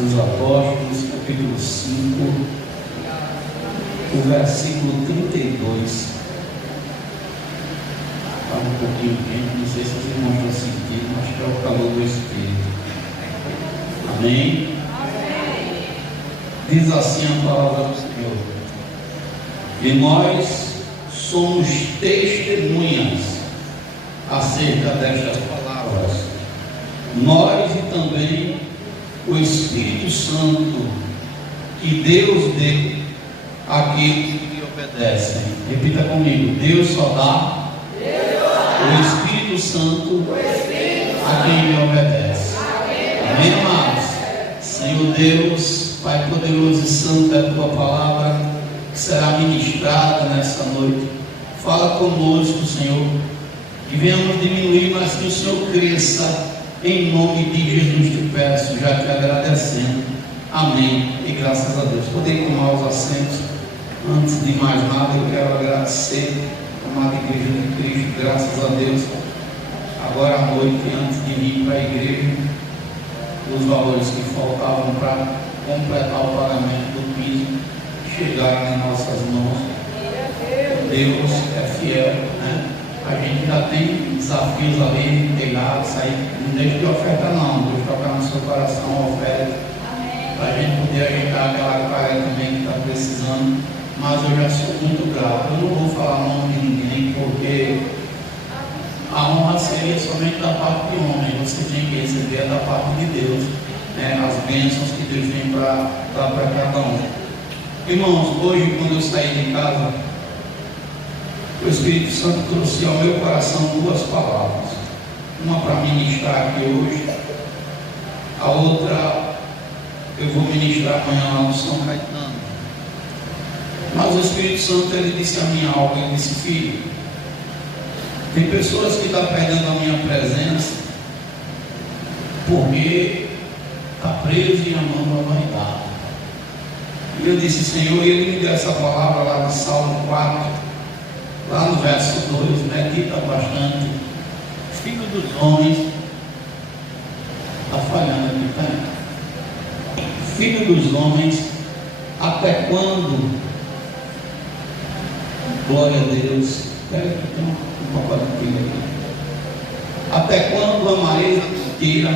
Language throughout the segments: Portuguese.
dos Apóstolos, capítulo 5, o versículo 32. Fala um pouquinho quente, não sei se os irmãos estão sentindo, acho que é o calor do Espírito. Amém? Amém. Diz assim a palavra do Senhor: e nós somos testemunhas acerca destas palavras, nós e também o Espírito Santo que Deus deu àqueles que lhe obedecem. Repita comigo: Deus só dá o Espírito Santo a quem lhe obedece. Amém, amados? Senhor Deus, Pai poderoso e santo, é a tua palavra que será ministrada nessa noite. Fala conosco, Senhor, que venhamos diminuir, mas que o Senhor cresça. Em nome de Jesus te peço, já te agradecendo. Amém. E graças a Deus. Podem tomar os assentos. Antes de mais nada, eu quero agradecer a amada Igreja de Cristo. Graças a Deus. Agora à noite, antes de vir para a igreja, os valores que faltavam para completar o pagamento do piso chegaram em nossas mãos. Deus é fiel, né? A gente já tem desafios ali, pegar, sair, não deixe de oferta não, Deus tocar no seu coração a oferta, para a gente poder ajeitar aquela carga também que está precisando. Mas eu já sou muito grato, eu não vou falar nome de ninguém, porque a honra seria somente da parte de homem, você tem que receber da parte de Deus, né? As bênçãos que Deus vem para dar para cada um. Irmãos, hoje quando eu saí de casa, o Espírito Santo trouxe ao meu coração duas palavras, uma para ministrar aqui hoje, a outra eu vou ministrar amanhã lá no São Caetano. Mas o Espírito Santo, ele disse a minha alma, ele disse: filho, tem pessoas que estão perdendo a minha presença porque está preso e amando a vaidade. E eu disse: Senhor, e ele me deu essa palavra lá de Salmo 4, lá no verso 2, medita bastante. Filho dos homens, está falhando aqui, tá? Filho dos homens, até quando? Glória a Deus. Espera que tem um pacote de pilha aqui. Até quando amareis a mentira?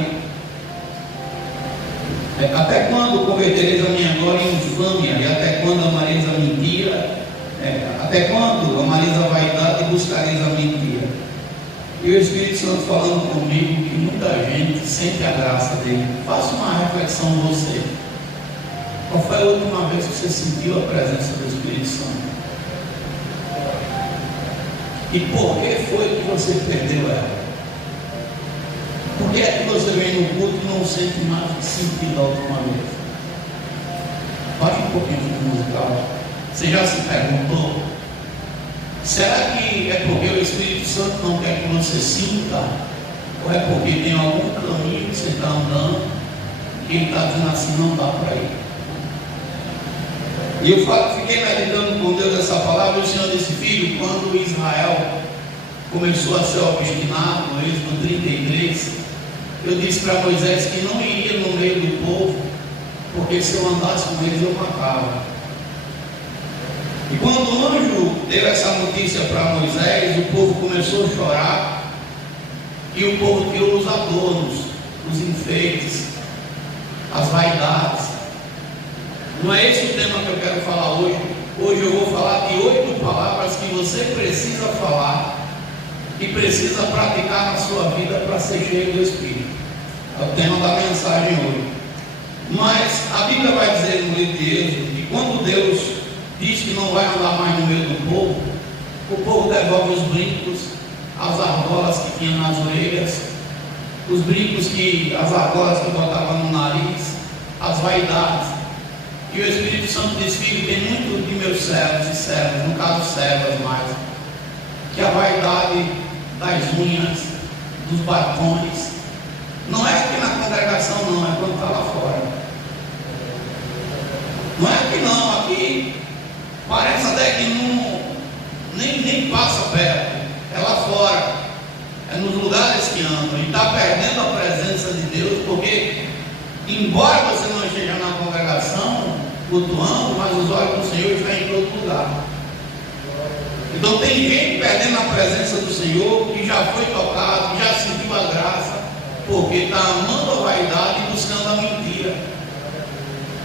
Até quando convertereis a minha glória em infâmia? E até quando amareis a mentira? Até quando amareis a vaidade e buscareis a mentira? E o Espírito Santo falando comigo que muita gente sente a graça dele. Faça uma reflexão você. Qual foi a última vez que você sentiu a presença do Espírito Santo? E por que foi que você perdeu ela? Por que é que você vem no culto e não sente mais o que sentiu da última vez? Baixe um pouquinho de musical. Você já se perguntou? Será que é porque o Espírito Santo não quer que você sinta? Ou é porque tem algum caminho que você está andando e ele está dizendo assim: não dá para ir? E eu fiquei meditando com Deus essa palavra. E o Senhor disse: filho, quando Israel começou a ser obstinado, no Êxodo 33, eu disse para Moisés que não iria no meio do povo, porque se eu andasse com eles eu matava. E quando o anjo deu essa notícia para Moisés, o povo começou a chorar, e o povo tirou os adornos, os enfeites, as vaidades. Não é esse o tema que eu quero falar hoje. Hoje eu vou falar de 8 palavras que você precisa falar e precisa praticar na sua vida para ser cheio do Espírito. É o tema da mensagem hoje. Mas a Bíblia vai dizer no livro de Êxodo que quando Deus diz que não vai andar mais no meio do povo, o povo devolve os brincos, as argolas que tinha nas orelhas, os brincos as argolas que botavam no nariz, as vaidades. E o Espírito Santo diz: filho, tem muito de meus servos e servas, no caso servas mais, que a vaidade das unhas, dos batons, não é aqui na congregação não, é quando está lá fora. Não é aqui não, aqui parece até que nem passa perto, é lá fora, é nos lugares que andam, e está perdendo a presença de Deus, porque embora você não esteja cultuando, mas os olhos do Senhor estão em todo lugar. Então tem gente perdendo a presença do Senhor, que já foi tocado, que já sentiu a graça, porque está amando a vaidade e buscando a mentira.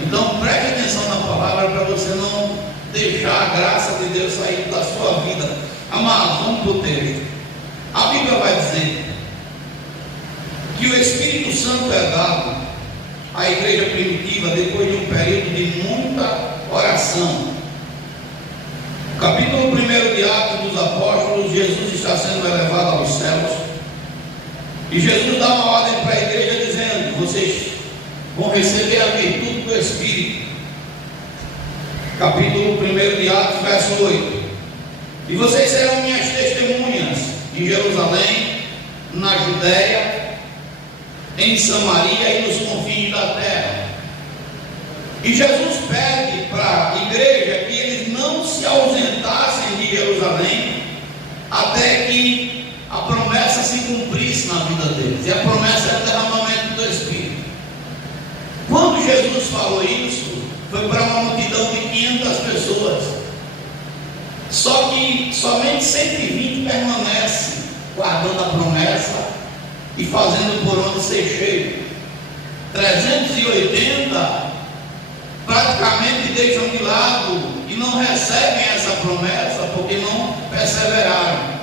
Então preste atenção na palavra para você não deixar a graça de Deus sair da sua vida. Amados, vamos para o texto. A Bíblia vai dizer que o Espírito Santo é dado à igreja primitiva depois de um período de muita oração. Capítulo 1 de Atos dos Apóstolos, Jesus está sendo elevado aos céus, e Jesus dá uma ordem para a igreja dizendo: vocês vão receber a virtude do Espírito. Capítulo 1 de Atos, verso 8: e vocês serão minhas testemunhas em Jerusalém, na Judéia, em Samaria e nos confins da terra. E Jesus pede para a igreja que eles não se ausentassem de Jerusalém até que a promessa se cumprisse na vida deles. E a promessa é o derramamento do Espírito. Quando Jesus falou isso, foi para uma multidão de 500 pessoas. Só que somente 120 permanecem guardando a promessa e fazendo por onde ser cheio. 380 praticamente deixam de lado e não recebem essa promessa porque não perseveraram.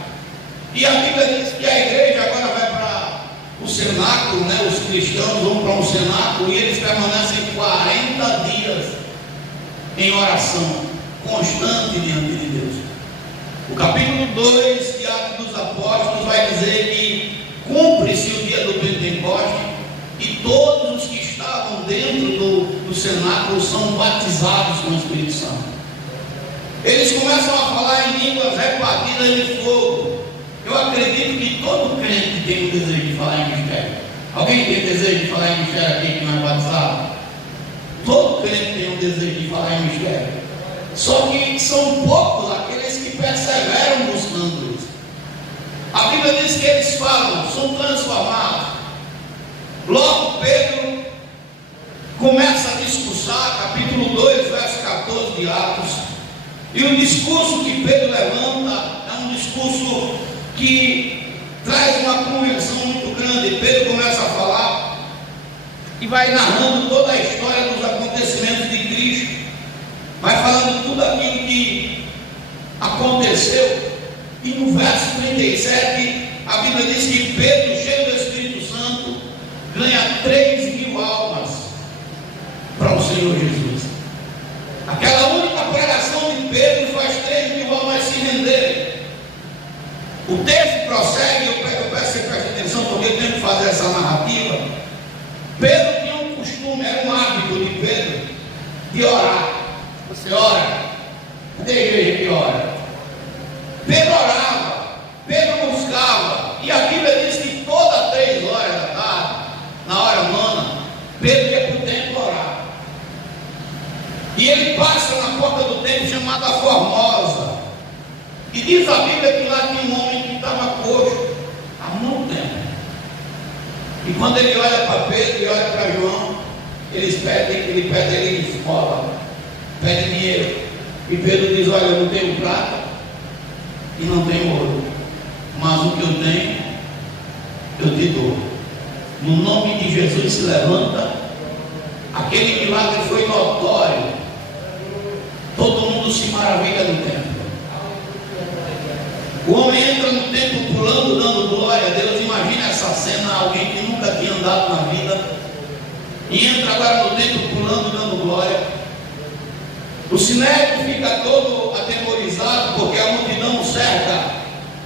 E a Bíblia diz que a igreja agora vai para o cenáculo, né? Os cristãos vão para um cenáculo e eles permanecem 40 dias em oração constante diante de Deus. O capítulo 2 de Atos dos Apóstolos vai dizer que cumpre-se o dia do Pentecoste e todos os que estavam dentro do cenáculo são batizados com o Espírito Santo. Eles começam a falar em línguas repartidas de fogo. Eu acredito que todo crente tem o desejo de falar em mistério. Alguém tem desejo de falar em mistério aqui que não é batizado? Todo crente tem o desejo de falar em mistério. Só que são poucos aqueles que perseveram buscando isso. A Bíblia diz que eles falam, são transformados. Logo Pedro começa a discursar, capítulo 2, verso 14 de Atos. E o discurso que Pedro levanta é um discurso que traz uma conversão muito grande. Pedro começa a falar e vai narrando toda a história dos acontecimentos de Cristo, vai falando tudo aquilo que aconteceu. E no verso 37 a Bíblia diz que Pedro, cheio do Espírito Santo, ganha 3.000 almas para o Senhor Jesus. Aquela única pregação de Pedro faz 3.000 almas se renderem. O texto prossegue, eu peço que preste atenção porque eu tenho que fazer essa narrativa. Pedro tinha um costume, era um hábito de Pedro, de orar. Você ora? Cadê a igreja que ora? Pedro orava, Pedro buscava, e a Bíblia diz que todas 3 horas da tarde, na hora nona, Pedro ia para o templo orar. E ele passa na porta do templo chamada Formosa. E diz a Bíblia que lá tinha um homem que estava coxo há muito tempo. E quando ele olha para Pedro e olha para João, ele pede esmola, pede dinheiro. E Pedro diz: olha, eu não tenho prata e não tenho ouro, mas o que eu tenho, eu te dou. No nome de Jesus se levanta. Aquele milagre foi notório. Todo mundo se maravilha do templo. O homem entra no templo pulando, dando glória a Deus. Imagina essa cena, alguém que nunca tinha andado na vida e entra agora no templo pulando, dando glória. O sinédrio fica todo atemorizado porque a multidão cerca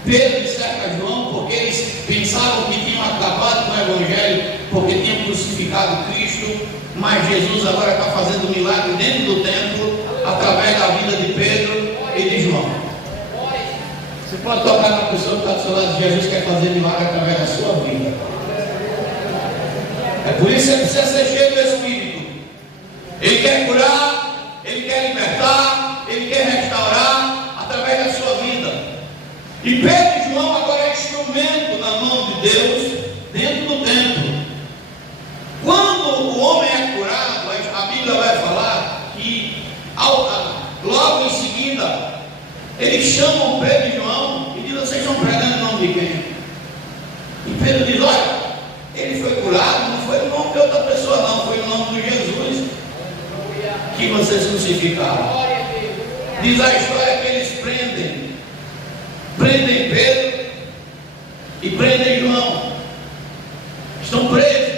Pedro e cerca João, porque eles pensavam que tinham acabado com o evangelho, porque tinham crucificado Cristo. Mas Jesus agora está fazendo um milagre dentro do templo, através da vida de Pedro e de João. Você pode tocar na pessoa que está do seu lado: Jesus quer fazer milagre através da sua vida. É por isso que você precisa ser cheio do Espírito. Ele quer curar, Ele quer libertar, Ele quer restaurar através da sua vida. E Pedro e João agora é instrumento na mão de Deus dentro do templo. Quando o homem é curado, a Bíblia vai falar que Eles chamam Pedro e João e dizem: vocês estão pregando em nome de quem? E Pedro diz: olha, ele foi curado, não foi no nome de outra pessoa não, foi no nome de Jesus que vocês crucificaram. Diz a história que eles prendem Pedro e prendem João, estão presos.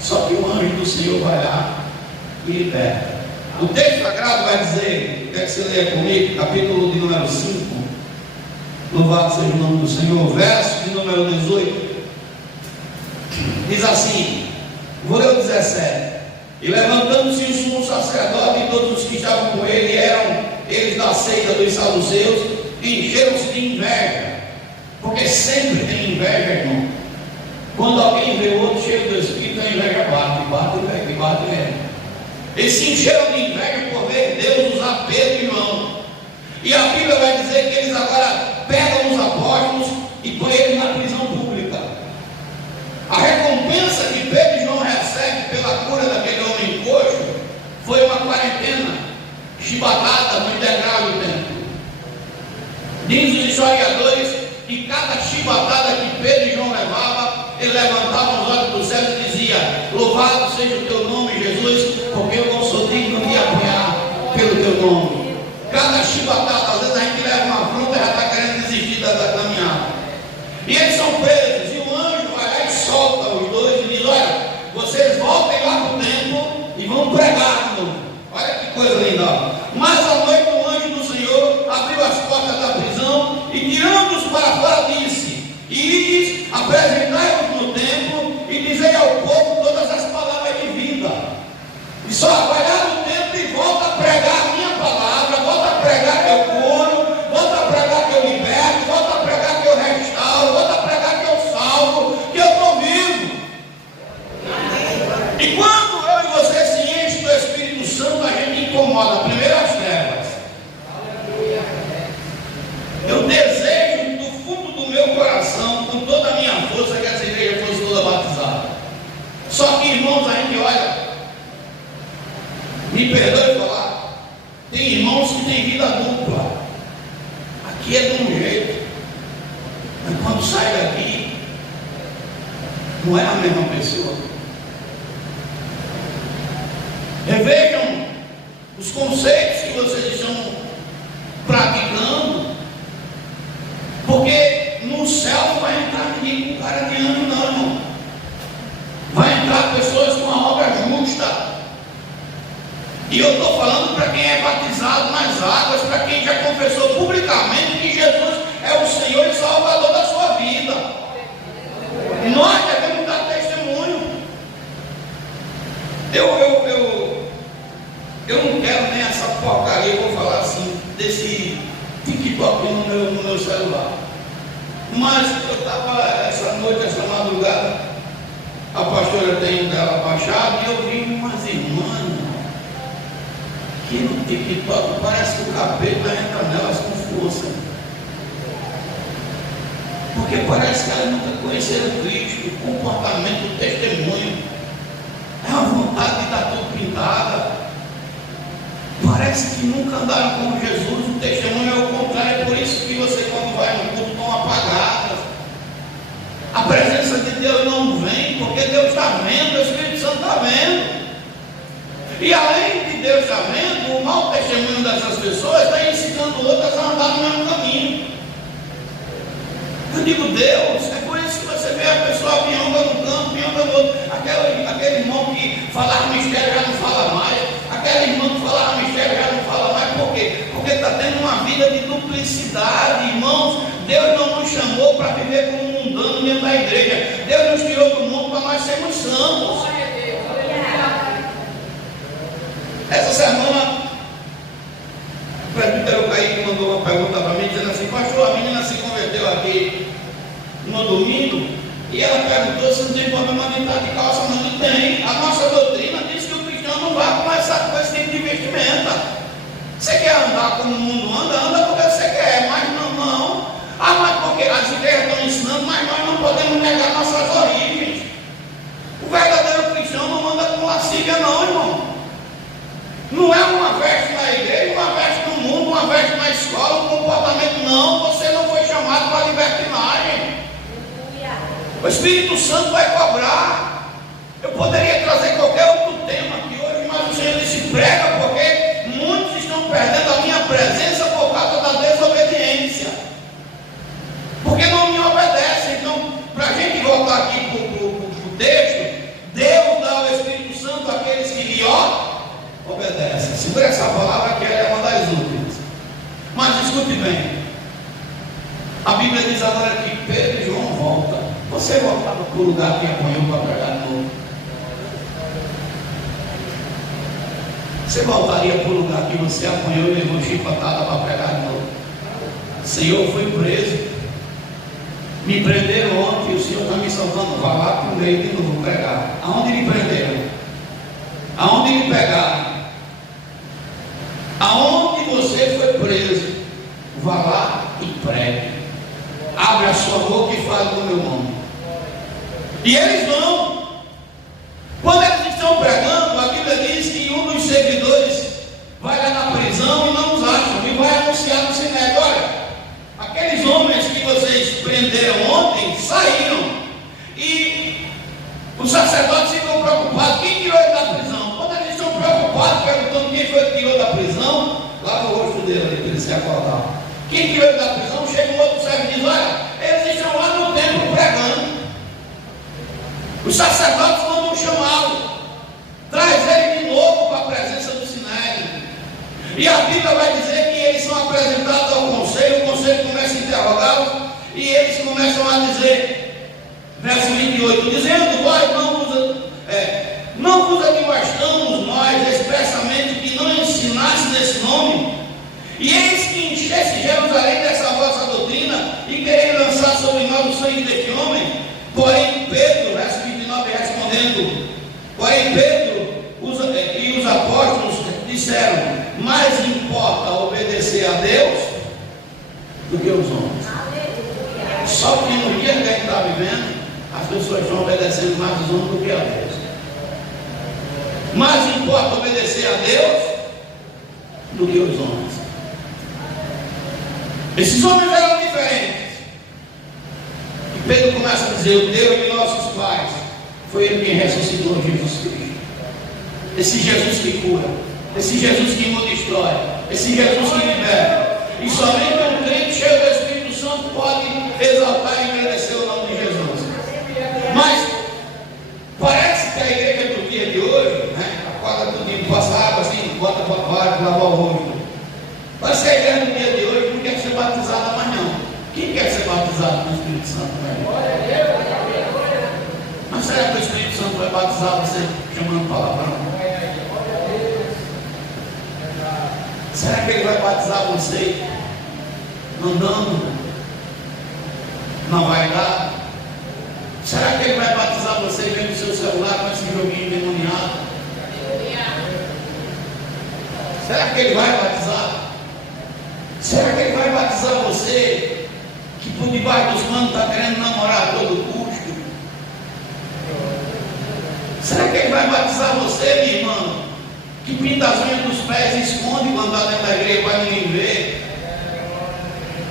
Só que o anjo do Senhor vai lá e liberta. O texto sagrado vai dizer, quer que você leia comigo, capítulo de número 5, louvado seja o nome do Senhor, verso de número 18, diz assim, vou ler o 17: e levantando-se o sumo sacerdote e todos os que estavam com ele, eram eles da seita dos saduceus, encheram-se de inveja, porque sempre tem inveja, irmão. Quando alguém vê o outro cheio do Espírito, a inveja bate mesmo. Eles se encheram de inveja por ver Deus usar Pedro e João. E a Bíblia vai dizer que eles agora pegam os apóstolos e põem eles na prisão pública. A recompensa que Pedro e João recebem pela cura daquele homem coxo foi uma quarentena chibatada no integral do templo. Diz os historiadores que cada chibatada que Pedro e João levavam, ele levantava os olhos para os céus e dizia: louvado seja o teu nome, Jesus, porque eu não sou digno de apanhar pelo teu nome. Cada chibatada, às vezes a gente leva uma afronta e já está querendo desistir da caminhada. E eles são presos, e o anjo vai lá e solta os dois e diz: olha, vocês voltem lá para o templo e vão pregar de novo. Olha que coisa linda. Mas à noite o anjo do Senhor abriu as portas da prisão e, tirando-os para fora, disse: e apresentai-vos no templo e dizei ao povo todas as palavras de vida. E só vai lá no templo e volta a pregar a minha palavra, volta a pregar que eu curo, volta a pregar que eu liberto, volta a pregar que eu restauro, volta a pregar que eu salvo, que eu estou vivo. E quando eu e você se enchem do Espírito Santo, a gente incomoda primeiro as trevas. Eu desejo do fundo do meu coração, com toda a minha força, que essa igreja fosse toda batizada. Só que, irmãos, a gente olha, me perdoe falar, tem irmãos que têm vida dupla. Aqui é de um jeito, mas quando sai daqui, não é a mesma pessoa. Revejam os conceitos que vocês estão praticando, porque no céu não vai entrar ninguém com cara de anjo, não, irmão. Vai entrar pessoas com a obra justa. E eu estou falando para quem é batizado nas águas, para quem já confessou publicamente que Jesus é o Senhor e Salvador da sua vida. Nós devemos dar testemunho. Eu não quero nem essa porcaria, eu vou falar assim, desse TikTok no meu celular. Mas eu estava essa noite, essa madrugada, a pastora tem dela baixado, e eu vi umas irmãs que no TikTok parece que o capeta entra nelas com força. Porque parece que elas nunca conheceram Cristo, o comportamento, o testemunho. É uma vontade de estar tudo pintada. Parece que nunca andaram com Jesus, o testemunho é o contrário. É por isso que você, quando vai no culto, estão apagadas. A presença de Deus não vem, porque Deus está vendo, o Espírito Santo está vendo. E além de Deus estar vendo, o mau testemunho dessas pessoas está ensinando outras a andar no mesmo caminho. Eu digo: Deus, é por isso que você vê a pessoa piamba no campo, piamba no outro. Aquele irmão que falava mistério já não fala mais. Aquele irmão que falava mistério já não fala mais. Por quê? Porque está tendo uma vida de duplicidade, irmãos. Deus não nos chamou para viver como um mundano dentro da igreja. Deus nos tirou do mundo para nós sermos santos. Essa semana, o presbítero Kaique mandou uma pergunta para mim, dizendo assim: pastor, a menina se converteu aqui no domingo, e ela perguntou se não tem problema de estar de calça. Não tem. A nossa doutrina diz que o cristão não vai começar com esse tipo de vestimenta. Você quer andar como o mundo anda porque você quer, mas não. Mas porque as igrejas estão ensinando, mas nós não podemos negar nossas origens. O verdadeiro cristão não anda com lascívia, não, irmão. Não é uma veste na igreja, uma veste no mundo, uma veste na escola. Espírito Santo vai cobrar. Eu poderia trazer qualquer outro tema aqui hoje, mas o Senhor disse: prega, porque muitos estão perdendo a minha presença por causa da desobediência, porque não me obedecem. Então, para a gente voltar aqui para o texto, Deus dá o Espírito Santo àqueles que lhe obedecem. Segura essa palavra que ela é uma das últimas. Mas escute bem, a Bíblia diz agora que Pedro e João voltam. Você voltava para o lugar que apanhou para pregar de novo? Você voltaria para o lugar que você apanhou e levou chicotada para pregar de novo? Senhor, eu fui preso, me prenderam ontem, o Senhor está me salvando. Vá lá para o meio de novo pregar. Aonde me prenderam? Aonde me pegaram? Aonde você foi preso? Vá lá e pregue. Abre a sua boca e fale no meu nome. E eles vão. Quando eles estão pregando, a Bíblia diz que um dos seguidores vai lá na prisão e não os acham, e vai anunciar no sinédrio: olha, aqueles homens que vocês prenderam ontem saíram. E os sacerdotes ficam preocupados: quem tirou ele da prisão? Quando eles estão preocupados, perguntando quem foi que tirou da prisão, lá no rosto dele, para ele se acordar. Quem tirou ele da prisão? Chega um outro servo e diz: olha, eles estão lá no templo pregando. Os sacerdotes mandam chamá-lo, traz ele de novo para a presença do sinédrio. E a Bíblia vai dizer que eles são apresentados ao conselho, o conselho começa a interrogá-los, e eles começam a dizer, verso 28, dizendo: vós não vos admoestamos nós expressamente que não ensinaste nesse nome? E eis que enchesse Jerusalém dessa vossa doutrina, e quereis lançar sobre nós o sangue deste homem. Porém Pedro, verso 29, respondendo, porém Pedro e os apóstolos disseram: mais importa obedecer a Deus do que os homens. Só que no dia que a gente está vivendo, as pessoas estão obedecendo mais os homens do que a Deus. Mais importa obedecer a Deus do que os homens. Esses homens eram diferentes. E Pedro começa a dizer: o Deus de nossos pais, foi Ele quem ressuscitou Jesus Cristo. Esse Jesus que cura, esse Jesus que muda história, esse Jesus que liberta. E somente um crente cheio do Espírito Santo pode exaltar e agradecer o nome de Jesus. Mas parece que a igreja do dia de hoje, acorda tudo e passa água assim, bota para fora, lavar o rosto. Parece que a igreja do dia de hoje não quer ser batizada mais não. Quem quer ser batizado no Espírito Santo? Mas será que o Espírito Santo vai batizar você chamando palavrão? Será que Ele vai batizar você andando na vaidade? Será que Ele vai batizar você vendo o seu celular com esse joguinho endemoniado? Será que Ele vai batizar? Será que Ele vai batizar você que por debaixo dos manos está querendo namorar a todo custo? Será que Ele vai batizar você, minha irmã, que pinta as unhas dos pés e esconde quando está dentro da igreja para ninguém ver,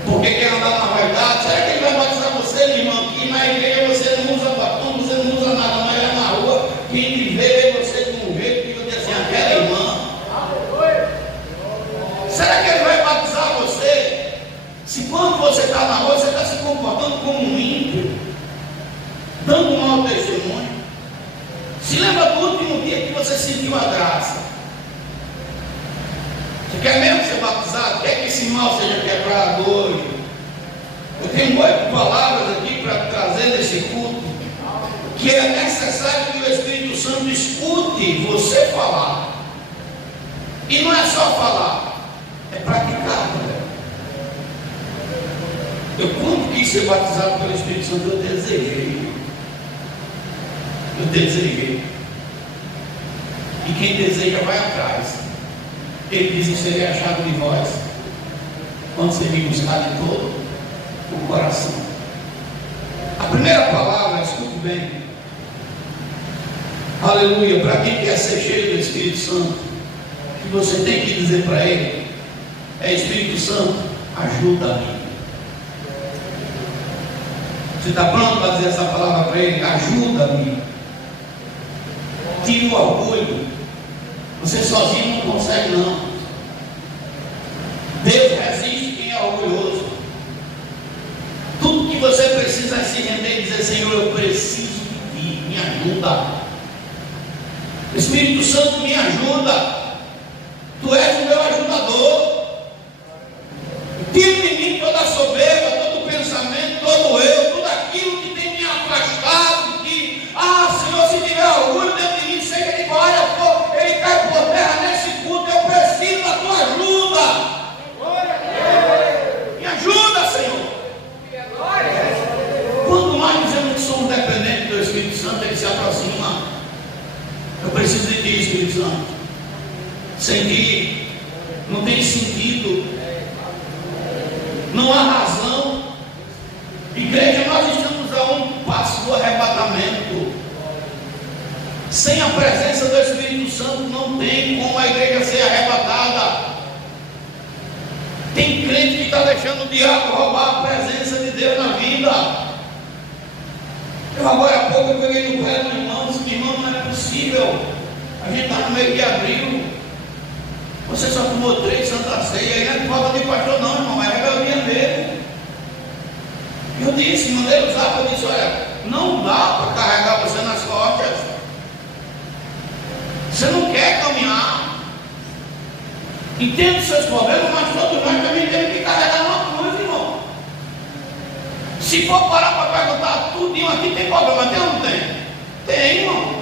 porque quer andar na vaidade? Será que Ele vai batizar você, minha irmã, que na igreja você não usa batom, você não usa nada, mas é na rua, quem te vê você de um jeito que você assim, aquela irmã? Será que Ele vai batizar você se quando você está na rua você está se comportando como um ímpio, dando um mau testemunho? Se lembra do último dia que você sentiu a graça? Você quer mesmo ser batizado? Quer que esse mal seja quebrado hoje? Eu tenho boas palavras aqui para trazer nesse culto, que é necessário que o Espírito Santo escute você falar. E não é só falar, é praticar também. Eu, quando quis ser batizado pelo Espírito Santo, eu desejei. E quem deseja vai atrás. Ele diz que seria a chave de vós quando você vir buscar de todo o coração. A primeira palavra, escute bem, aleluia, para quem quer ser cheio do Espírito Santo, que você tem que dizer para ele é: Espírito Santo, ajuda-me. Você está pronto para dizer essa palavra para ele? Ajuda-me. Tire o orgulho. Você sozinho não consegue, não. Deus resiste quem é orgulhoso. Tudo que você precisa é se render e dizer: Senhor, eu preciso de ti, me ajuda. Espírito Santo, me ajuda. Tu és o meu ajudador. Tira de mim toda a soberba, todo o pensamento, todo eu, tudo aquilo que tem me afastado de ti. Senhor, se tiver orgulho dentro de mim, seja de qual área for, ele cai por terra nesse culto. Eu preciso da tua ajuda. Me ajuda, Senhor. Quanto mais dizemos que somos dependentes do Espírito Santo, ele se aproxima. Eu preciso de ti, Espírito Santo. Sem ti não tem sentido. Não há razão. Igreja, nós estamos a um passo do arrebatamento. Sem a presença do Espírito Santo não tem como a igreja ser arrebatada. Tem crente que está deixando o diabo roubar a presença de Deus na vida. Agora há pouco eu peguei no pé do irmão, disse: irmão, não é possível. A gente está no meio de abril. Você só tomou 3 Santa Ceia, aí não é falta de pastor, não, irmão, é rebeldia mesmo. Eu disse, mandei o zap, eu disse: olha, não dá para carregar você nas costas. Você não quer caminhar. Entendo os seus problemas, mas todos nós também temos que carregar uma cruz, irmão. Se for parar para perguntar tudinho aqui, tem problema, tem ou não tem? Tem, irmão.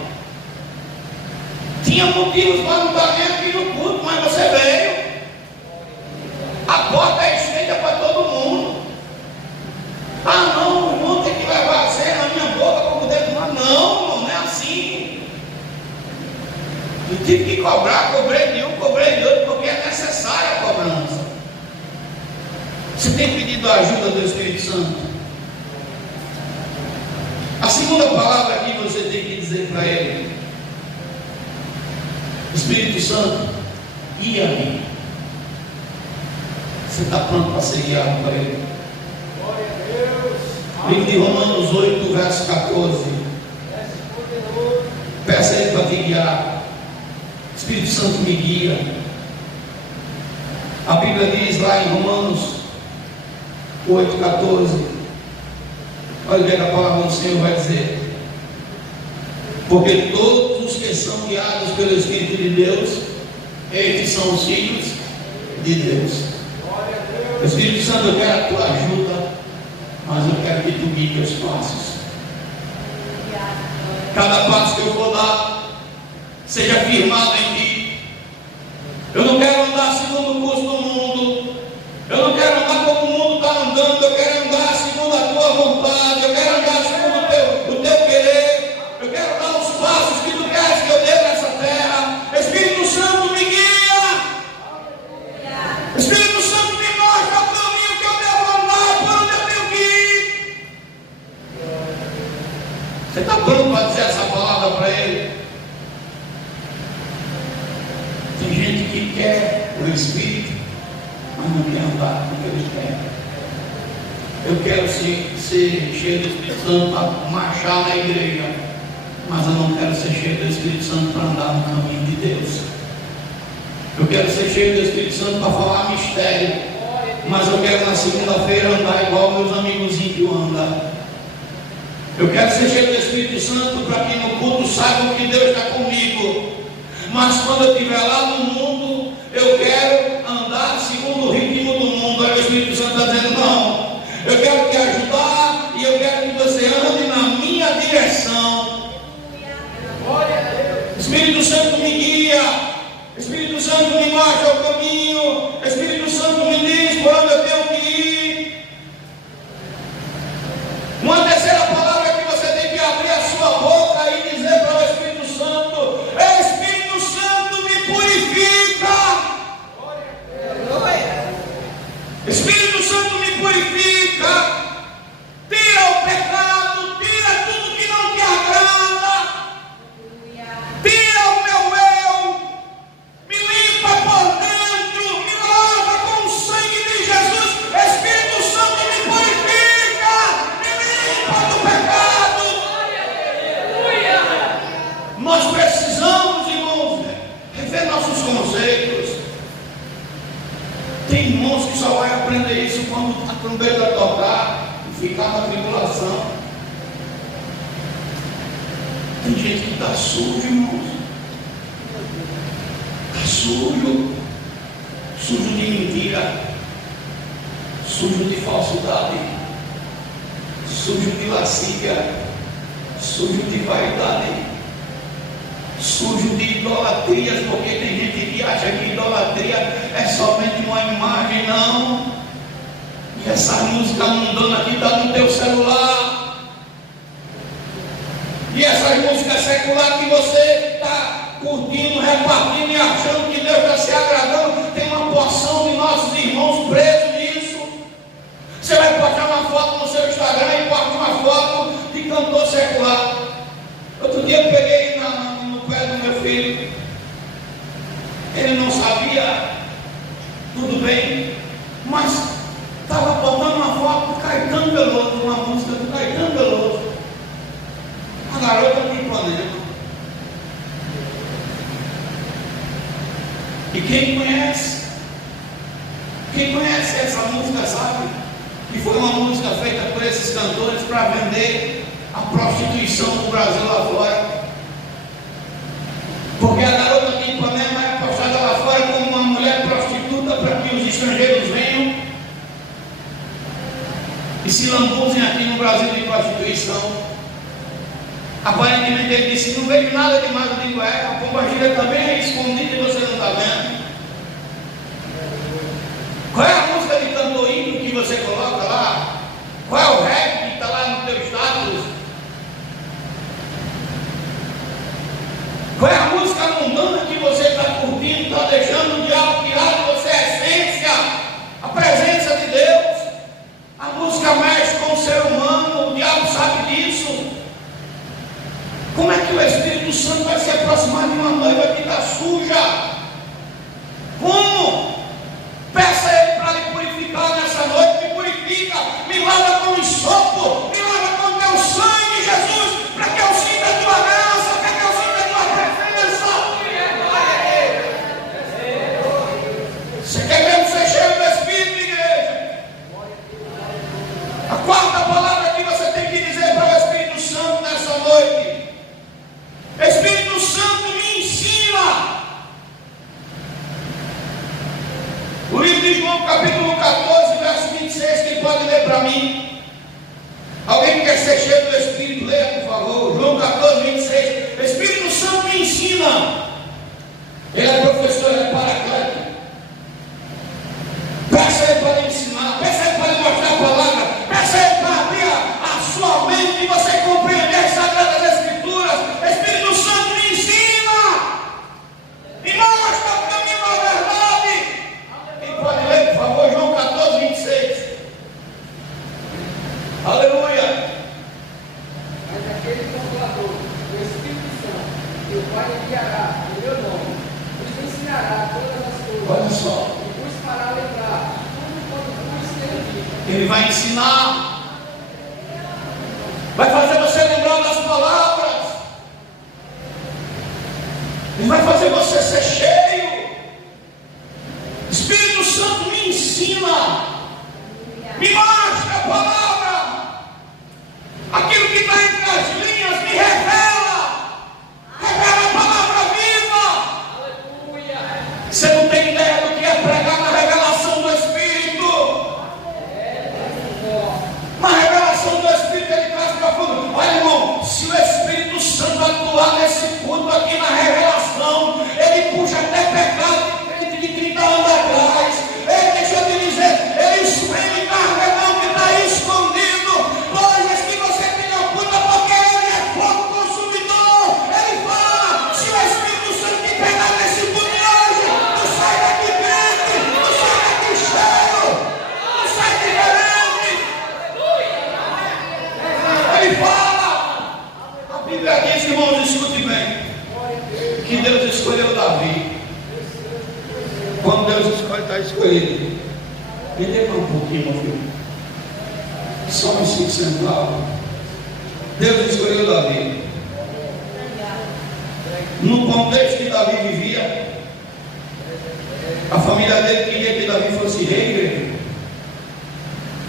Tinha motivos para não estar nem aqui no culto, mas você veio. A porta é estreita para todo mundo. Não, o irmão tem que levar a cena na minha boca para poder tomar. Não, irmão, não é assim. Eu tive que cobrar, cobrei de um, cobrei de outro, porque é necessária a cobrança. Você tem pedido a ajuda do Espírito Santo? A segunda palavra que você tem que dizer para ele: Espírito Santo, guia-me. Você está pronto para ser guiado por ele? Glória a Deus. Livro de Romanos 8, verso 14. Peça a ele para te guiar. Espírito Santo, me guia. A Bíblia diz lá em Romanos 8, 14. Olha o que a palavra do Senhor vai dizer: porque todos os que são guiados pelo Espírito de Deus, estes são os filhos de Deus. Espírito Santo, eu quero a tua ajuda, mas eu quero que tu guie meus passos. Cada passo que eu for dar, seja firmado em ti. Eu não quero andar segundo o curso do mundo. Eu não quero andar como o mundo está andando. Eu quero andar segundo a tua vontade. Eu quero andar segundo o teu querer. Eu quero dar os passos que tu queres que eu dê nessa terra. Espírito Santo, me guia. Espírito Santo, me mostra o caminho que eu devo andar, por onde eu tenho que ir. Você está pronto para dizer essa palavra para ele? Tem gente que quer o Espírito, mas não quer andar com o que eles querem. Eu quero ser cheio do Espírito Santo para marchar na igreja, mas eu não quero ser cheio do Espírito Santo para andar no caminho de Deus. Eu quero ser cheio do Espírito Santo para falar mistério, mas eu quero na segunda-feira andar igual meus amigos ímpios andam. Eu quero ser cheio do Espírito Santo para que no culto saibam que Deus está comigo, mas quando eu estiver lá no mundo, eu quero andar segundo o ritmo do mundo. Aí o Espírito Santo está dizendo: não, eu quero te ajudar e eu quero que você ande na minha direção. Espírito Santo, me guia. Espírito Santo, me mostra o caminho. Espírito Santo, me diz por onde eu tenho que ir. Uma terceira palavra que você tem que abrir a sua boca e dizer para o Espírito Santo: Espírito Santo, me purifica. Espírito Santo, me purifica. Tira o pecado, tira tudo que não te agrada. Tira o meu eu. Me limpa por dentro, me Nós precisamos, irmãos, rever nossos conceitos. Tem irmãos que só vai aprender isso quando a trombeta tocar e ficar na tribulação. Tem gente que está sujo, irmãos. Está sujo. Sujo de mentira. Sujo de falsidade. Sujo de lascívia. Sujo de vaidade. Sujo de idolatrias, porque tem gente que acha que idolatria é somente uma imagem. Não. E essa música mundana que está no teu celular, e essas músicas seculares que você está curtindo, repartindo e achando que Deus está se agradando, tem uma porção de nossos irmãos presos nisso. Você vai postar uma foto no seu Instagram e posta uma foto de cantor secular. Outro dia eu peguei no pé do meu filho. Ele não sabia, tudo bem, mas estava botando uma foto do Caetano Veloso, uma música do Caetano Veloso. A garota de Ipanema. E quem conhece essa música sabe que foi uma música feita por esses cantores para vender a prostituição do Brasil lá fora. Porque a garota de Ipanema é postada lá fora como uma mulher prostituta para que os estrangeiros venham e se lambuzem aqui no Brasil de prostituição. Aparentemente ele disse: não vejo nada demais. Eu digo: a pombagira também é escondida e você não está vendo. Qual é a música de cantor índio que você coloca lá? Qual é o rap que está lá no teu status? Qual é a música mundana que você está curtindo, está deixando o diabo tirar de você a essência, a presença de Deus? A música mexe com o ser humano, o diabo sabe disso. Como é que o Espírito Santo vai se aproximar de uma noiva que está suja? Como? Peça a Ele para lhe purificar nessa noite. Me purifica, me lava com o sopo, me lava com o teu sangue, Jesus, para que eu sinta a tua graça, para que eu sinta a tua presença. Você quer mesmo ser cheio do Espírito, igreja? A quarta palavra que você tem que dizer para o Espírito Santo nessa noite: Espírito Santo, me ensina. O livro de João, capítulo 14, verso 26, quem pode ler para mim? Alguém que quer ser cheio do Espírito, leia, por favor. João 14, 26. Espírito Santo, me ensina. Ele é professor, ele é paracleto. Peça a Ele para lhe ensinar, peça a Ele para lhe mostrar a palavra, peça a Ele para abrir a sua mente e você compreender as Sagradas Escrituras. Espírito Santo, me ensina, me mostra o caminho da verdade. Quem pode ler, por favor, João 14, 26. Aleluia. Mas aquele Consolador, o Espírito Santo, que o Pai enviará em meu nome, vos ensinará todas as coisas. Olha só. E vos fará lembrar tudo quanto vos tenho dito. Ele vai ensinar, vai fazer você lembrar das palavras, Ele vai fazer você ser cheio. Espírito Santo, me ensina, me mostra a palavra, aquilo que está entre as linhas, me revela a palavra viva. Aleluia. Você não tem ideia do que é pregar na revelação do Espírito. Na revelação do Espírito ele traz profundo. Olha, irmão, se o Espírito Santo atuar nesse culto aqui na revelação, ele puxa até pecado de 30 anos atrás. Deixa eu te dizer, ele espreme carne que está escondido, coisas que você tem oculta, porque ele é fogo consumidor. Ele fala: se o Espírito Santo te pegar nesse culto hoje, tu sai daqui crente, tu sai daqui cheio, tu sai diferente. Ele fala, a Bíblia diz, irmãos, escute bem, que Deus escolheu Davi. Quando Deus escolhe, está escolhido. Me dê para um pouquinho, meu filho. Só uns 5 centavos. Deus escolheu Davi. No contexto que Davi vivia, a família dele queria que Davi fosse rei, igreja.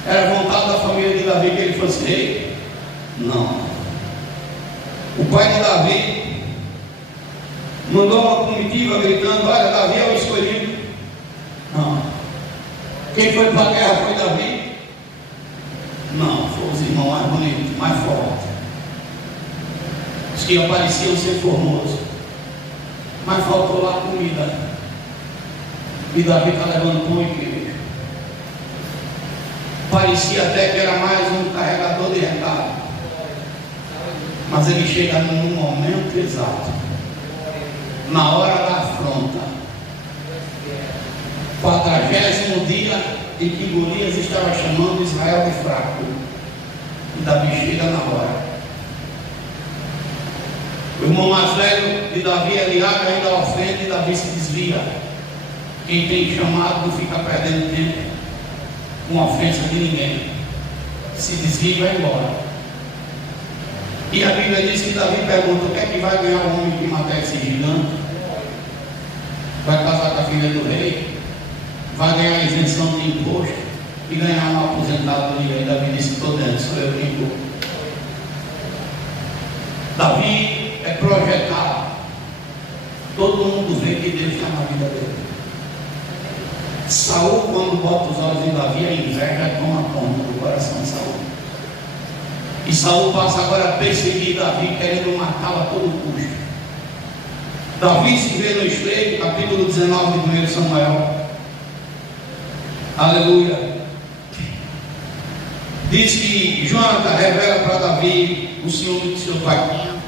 Era vontade da família de Davi que ele fosse rei? Não. O pai de Davi mandou uma comitiva gritando: olha, Davi é o escolhido. Não. Quem foi para a guerra foi Davi? Não, foram os irmãos mais bonitos, mais fortes, os que apareciam ser formosos. Mas faltou lá comida. E Davi está levando pão e queijo. Parecia até que era mais um carregador de recado. Mas ele chega no momento exato, na hora da afronta, 40º dia em que Golias estava chamando Israel de fraco. E Davi chega na hora. O irmão mais velho de Davi, Eliabe, ainda ofende e Davi se desvia. Quem tem chamado não fica perdendo tempo com ofensa de ninguém. Se desvia e vai embora. E a Bíblia diz que Davi pergunta: o que é que vai ganhar o homem que matar esse gigante? Vai casar com a filha do rei? Vai ganhar isenção de imposto? E ganhar uma aposentadoria? E Davi disse: estou dentro, sou eu quem vou. Davi é projetado. Todo mundo vê que Deus está na vida dele. Saul, quando bota os olhos em Davi, a inveja toma conta do coração de Saul. E Saul passa agora a perseguir Davi, querendo matá-lo a todo custo. Davi se vê no espelho, capítulo 19 de 1 Samuel. Aleluia. Diz que Jonathan revela para Davi o ciúme que seu pai tinha.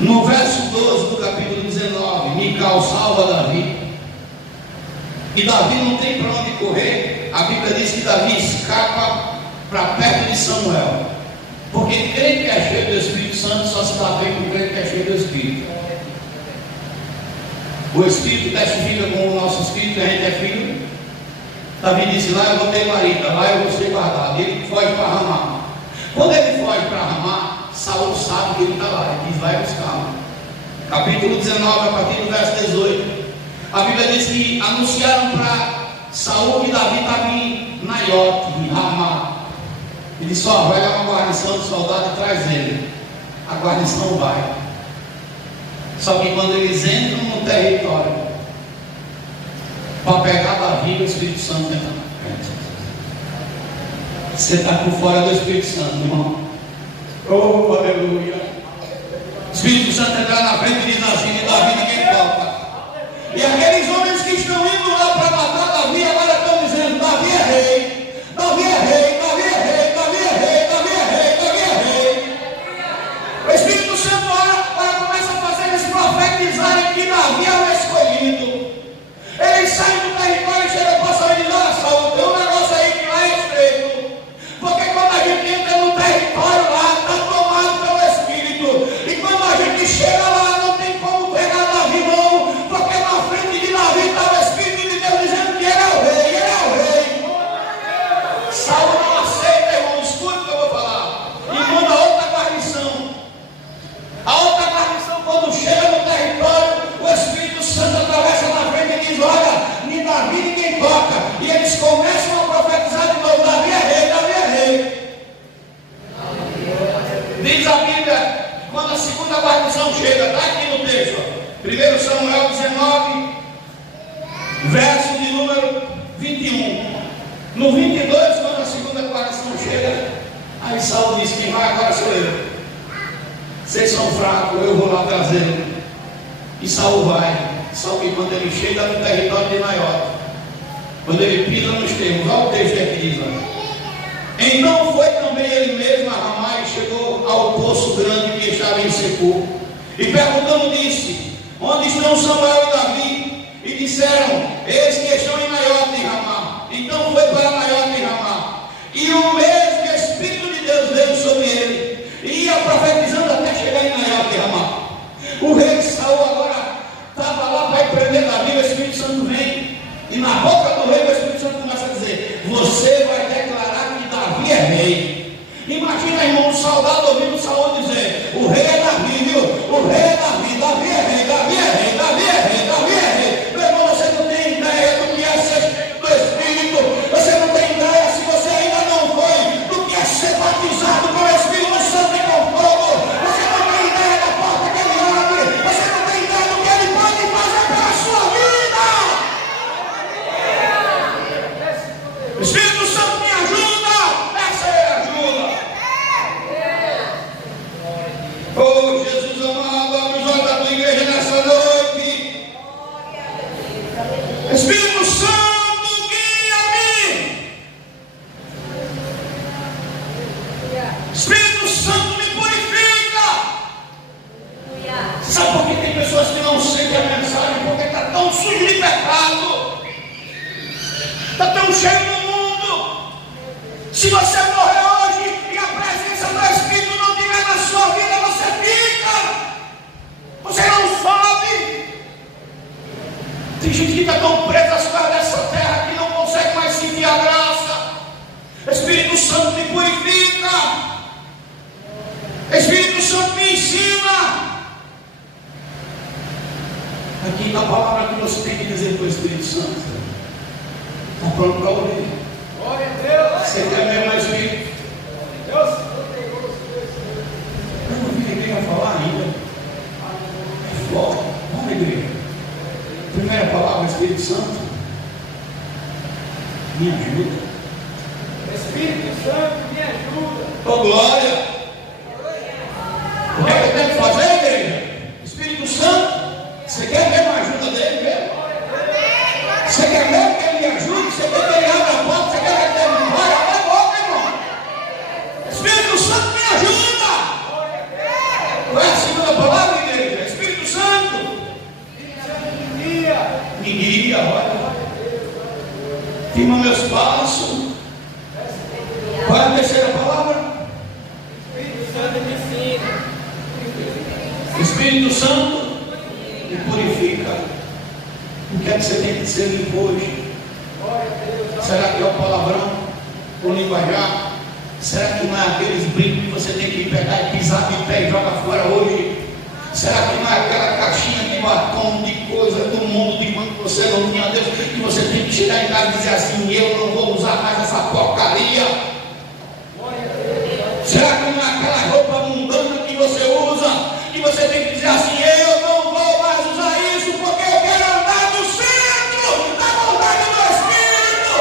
No verso 12 do capítulo 19, Mical salva Davi. E Davi não tem para onde correr. A Bíblia diz que Davi escapa para perto de Samuel. Porque crente que é cheio do Espírito Santo só se dá bem com crente que é cheio do Espírito. O Espírito testifica com o nosso Espírito que a gente é filho. Davi disse: lá eu vou ter marido, lá eu vou ser guardado. E ele foge para Ramá. Quando ele foge para Ramá, Saul sabe que ele está lá. Ele diz: vai buscar. Capítulo 19, a partir do verso 18. A Bíblia diz que anunciaram para Saul que Davi estava em Naiote, em Ramá. Ele disse: ó, vai dar uma guarnição de soldado e traz ele. A guarnição vai. Só que quando eles entram no território para pegar Davi, o Espírito Santo entra. Você está por fora do Espírito Santo, irmão. Oh, aleluia. O Espírito Santo entra na frente e diz assim: de Davi ninguém toca. E aqueles homens que estão indo lá para matar Davi agora estão dizendo: Davi é rei, Davi é rei, Davi é rei, Davi é rei, Davi é rei, Davi é rei. O Espírito Santo agora começa a fazer eles profetizarem que Davi é o escolhido. Eles saem do território e chegam para Saul e dizem: olha, Saul, tem um negócio aí que lá é estreito. Porque quando a gente entra no território lá, está tomado pelo Espírito. E quando a gente chega lá, não tem como pegar Davi não. Porque na frente de Davi estava o Espírito de Deus dizendo que ele é o rei, ele é o rei. Saul não aceita, irmão, escute o que eu vou falar. E manda outra guarnição. A outra guarnição, quando chega no território, o Espírito Santo atravessa na frente e diz: olha, nem Davi ninguém toca. E eles começam a profetizar de novo: Davi é rei, Davi é rei. Diz a Bíblia, quando a segunda guarnição chega, está aqui no texto, 1 Samuel 19, verso de número 21. No 22, quando a segunda guarnição chega, aí Saul diz: quem vai agora sou eu. Vocês são fracos, eu vou lá trazê-lo. E Saul vai. Só que quando ele chega no território de Naiote, quando ele pisa nos termos, olha o texto que diz: então foi também ele mesmo a Ramá e chegou ao poço grande que estava em Secur. E perguntando disse: onde estão Samuel e Davi? E disseram: eis que estão em Naiote e Ramá. Então foi para Naiote e Ramá. E o mesmo Espírito de Deus veio sobre ele. E ia profetizando até chegar em Naiote e Ramá. O rei Saul agora estava lá para prender Davi. O Espírito Santo vem. E na boca do rei o Espírito Santo começa a dizer: você vai declarar que Davi é rei. Imagina, irmão, um soldado ouvindo Saul dizer: o rei é Davi, viu? O Jesus amado, abre os olhos da tua igreja nessa noite. Espírito Santo, guia-me. Espírito Santo, me purifica. Sabe por que tem pessoas que não sentem a mensagem? Porque está tão sujo de pecado, está tão cheio do mundo. Se você morrer hoje e a presença do Espírito não estiver na sua vida, você fica. Você não sobe. Tem gente que está tão presa às coisas dessa terra que não consegue mais sentir a graça. Espírito Santo me purifica. Espírito Santo me ensina. Aqui na palavra que você tem que dizer para o Espírito Santo. Está pronto para ouvir? Glória a Deus. Você quer ver mais Espírito? Deus. Eu não vi ninguém a falar ainda. Vamos, igreja. Primeira palavra, Espírito Santo. Me ajuda. Espírito Santo, me ajuda. Oh, glória. O que eu tenho que fazer, igreja? Espírito Santo. Você quer ver a ajuda dele mesmo? Você quer ver que ele me ajude? Você quer que ele abra a porta? Você quer que ele me pague? Abre a boca, irmão. Espírito Santo, me ajuda. Qual é a segunda palavra, igreja? Espírito Santo. Me guia, olha. Firma meus passos. Qual é a terceira palavra? Espírito Santo, me ensina. Espírito Santo. Me purifica. O que é que você tem que ser limpo hoje? Será que é o palavrão? O linguajar? Será que não é aqueles brincos que você tem que pegar e pisar de pé e jogar fora hoje? Será que não é aquela caixinha de batom, de coisa do mundo, de quando você não tinha Deus, que você tem que chegar em casa e dizer assim: eu não vou usar mais essa porcaria? Será que não é aquela roupa mundana que você usa, que você tem que dizer assim: eu não vou mais usar isso porque eu quero andar no centro da vontade do Espírito?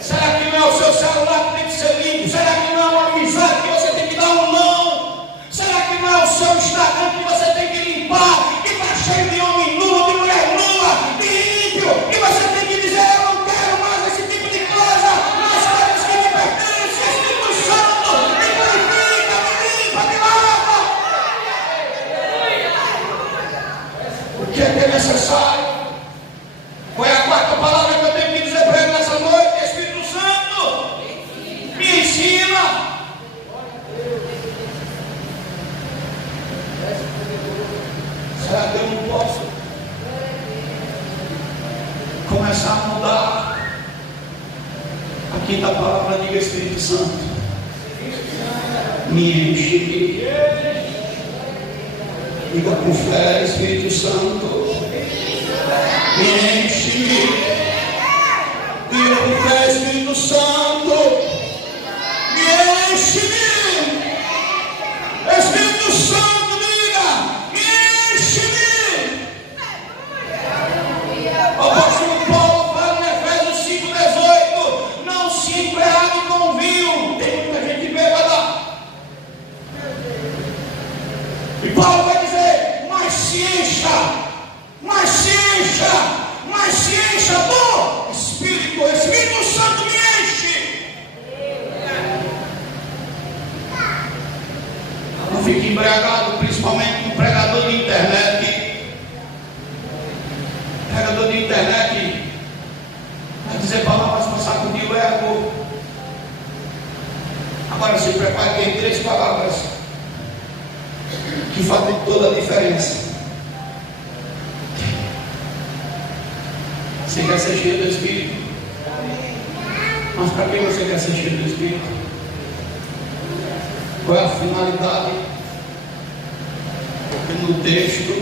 Será que não é o seu celular que tem que ser limpo? Será que não é uma amizade que você tem que dar um não? Será que não é o seu Instagram que você tem que limpar, que está cheio de homem nu, de mulher nua, de ímpio, que você tem que dizer: eu não quero mais esse tipo de coisa, mais coisas que me pertencem. Espírito Santo, me purifica, me limpa, me lava. O que é necessário? Qual é a quarta palavra que eu tenho que dizer para ele nessa noite? Espírito Santo, me ensina. Será que eu não posso começar a mudar? A quinta palavra, diga: Espírito Santo, me enche. Diga com fé: Espírito Santo, me enche. Diga com fé: Espírito Santo, me enche. Espírito Santo, diga: me enche. O apóstolo Paulo fala em Efésios 5,18: não se embriague com vinho. Tem muita gente bêbada. E Paulo vai dizer: mas se encha, mas se encha, mas se encha do Espírito. O Espírito Santo me enche. Não fique embriagado, principalmente com pregador de internet. Pregador de internet vai dizer palavras para sacudir o ego. Agora se prepare, tem 3 palavras que fazem toda a diferença. Você quer ser cheio do Espírito? Mas para que você quer ser cheio do Espírito? Qual é a finalidade? Porque no texto,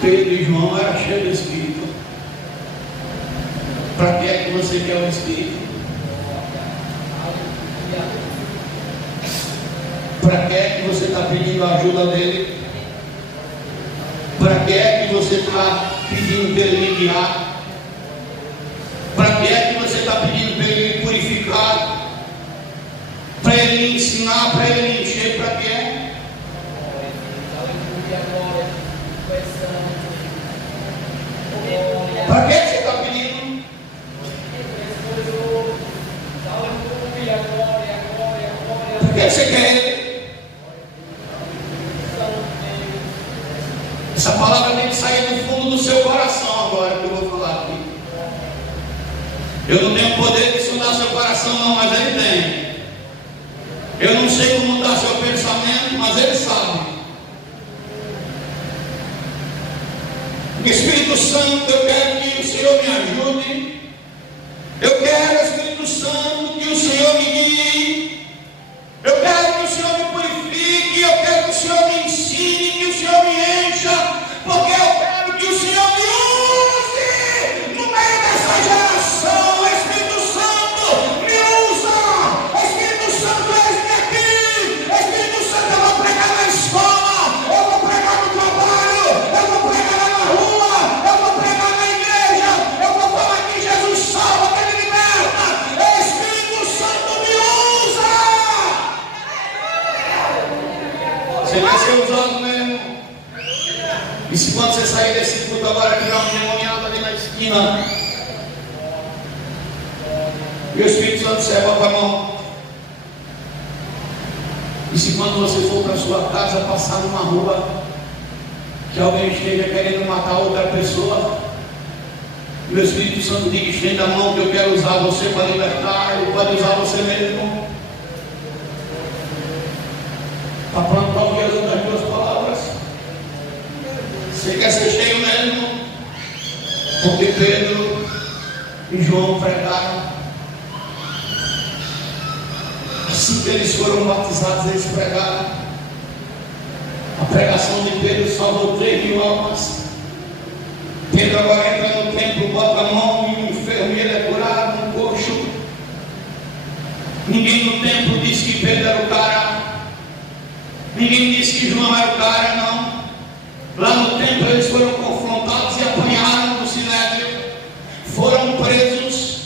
Pedro e João eram cheios do Espírito. Para que é que você quer o Espírito? Para que é que você está pedindo a ajuda dele? Para que é que você está pedindo para ele guiar? Para que é que você está pedindo para ele purificar? Para ele ensinar, para ele encher você quer Ele. Essa palavra tem que sair do fundo do seu coração agora que eu vou falar aqui. Eu não tenho poder de sondar seu coração não, mas Ele tem. Eu não sei como mudar seu pensamento, mas Ele sabe. Espírito Santo, eu quero que o Senhor me ajude. Eu quero, Espírito Santo, que o Senhor me guie. Eu quero que o Senhor me purifique. Eu quero que o Senhor me ensine, que o Senhor me encha. Porque eu quero que o Senhor me use no meio dessa geração. Espírito Santo, me usa. Espírito Santo, eis-me aqui. Espírito Santo, eu vou pregar na escola. Eu vou pregar no trabalho. Eu vou pregar na rua. Eu vou pregar na igreja. Eu vou falar que Jesus salva, que Ele liberta. Espírito Santo, me usa. Você vai ser usado mesmo. E se quando você sair desse culto agora, tiver um endemoniado ali na esquina, e o Espírito Santo você bota a mão. E se quando você for para a sua casa, passar numa rua, que alguém esteja querendo matar outra pessoa, e o Espírito Santo diga: estenda a mão que eu quero usar você para libertar, ele pode usar você mesmo. Para plantar o que as outras duas palavras. Você quer ser cheio mesmo? Porque Pedro e João pregaram. Assim que eles foram batizados, eles pregaram. A pregação de Pedro salvou 3.000 almas. Pedro agora entra no templo, bota a mão em um enfermo e ele é curado, um coxo. Ninguém no templo disse que Pedro era o cara. Ninguém disse que João era o cara, não. Lá no templo eles foram confrontados e apanharam do sinédrio. Foram presos.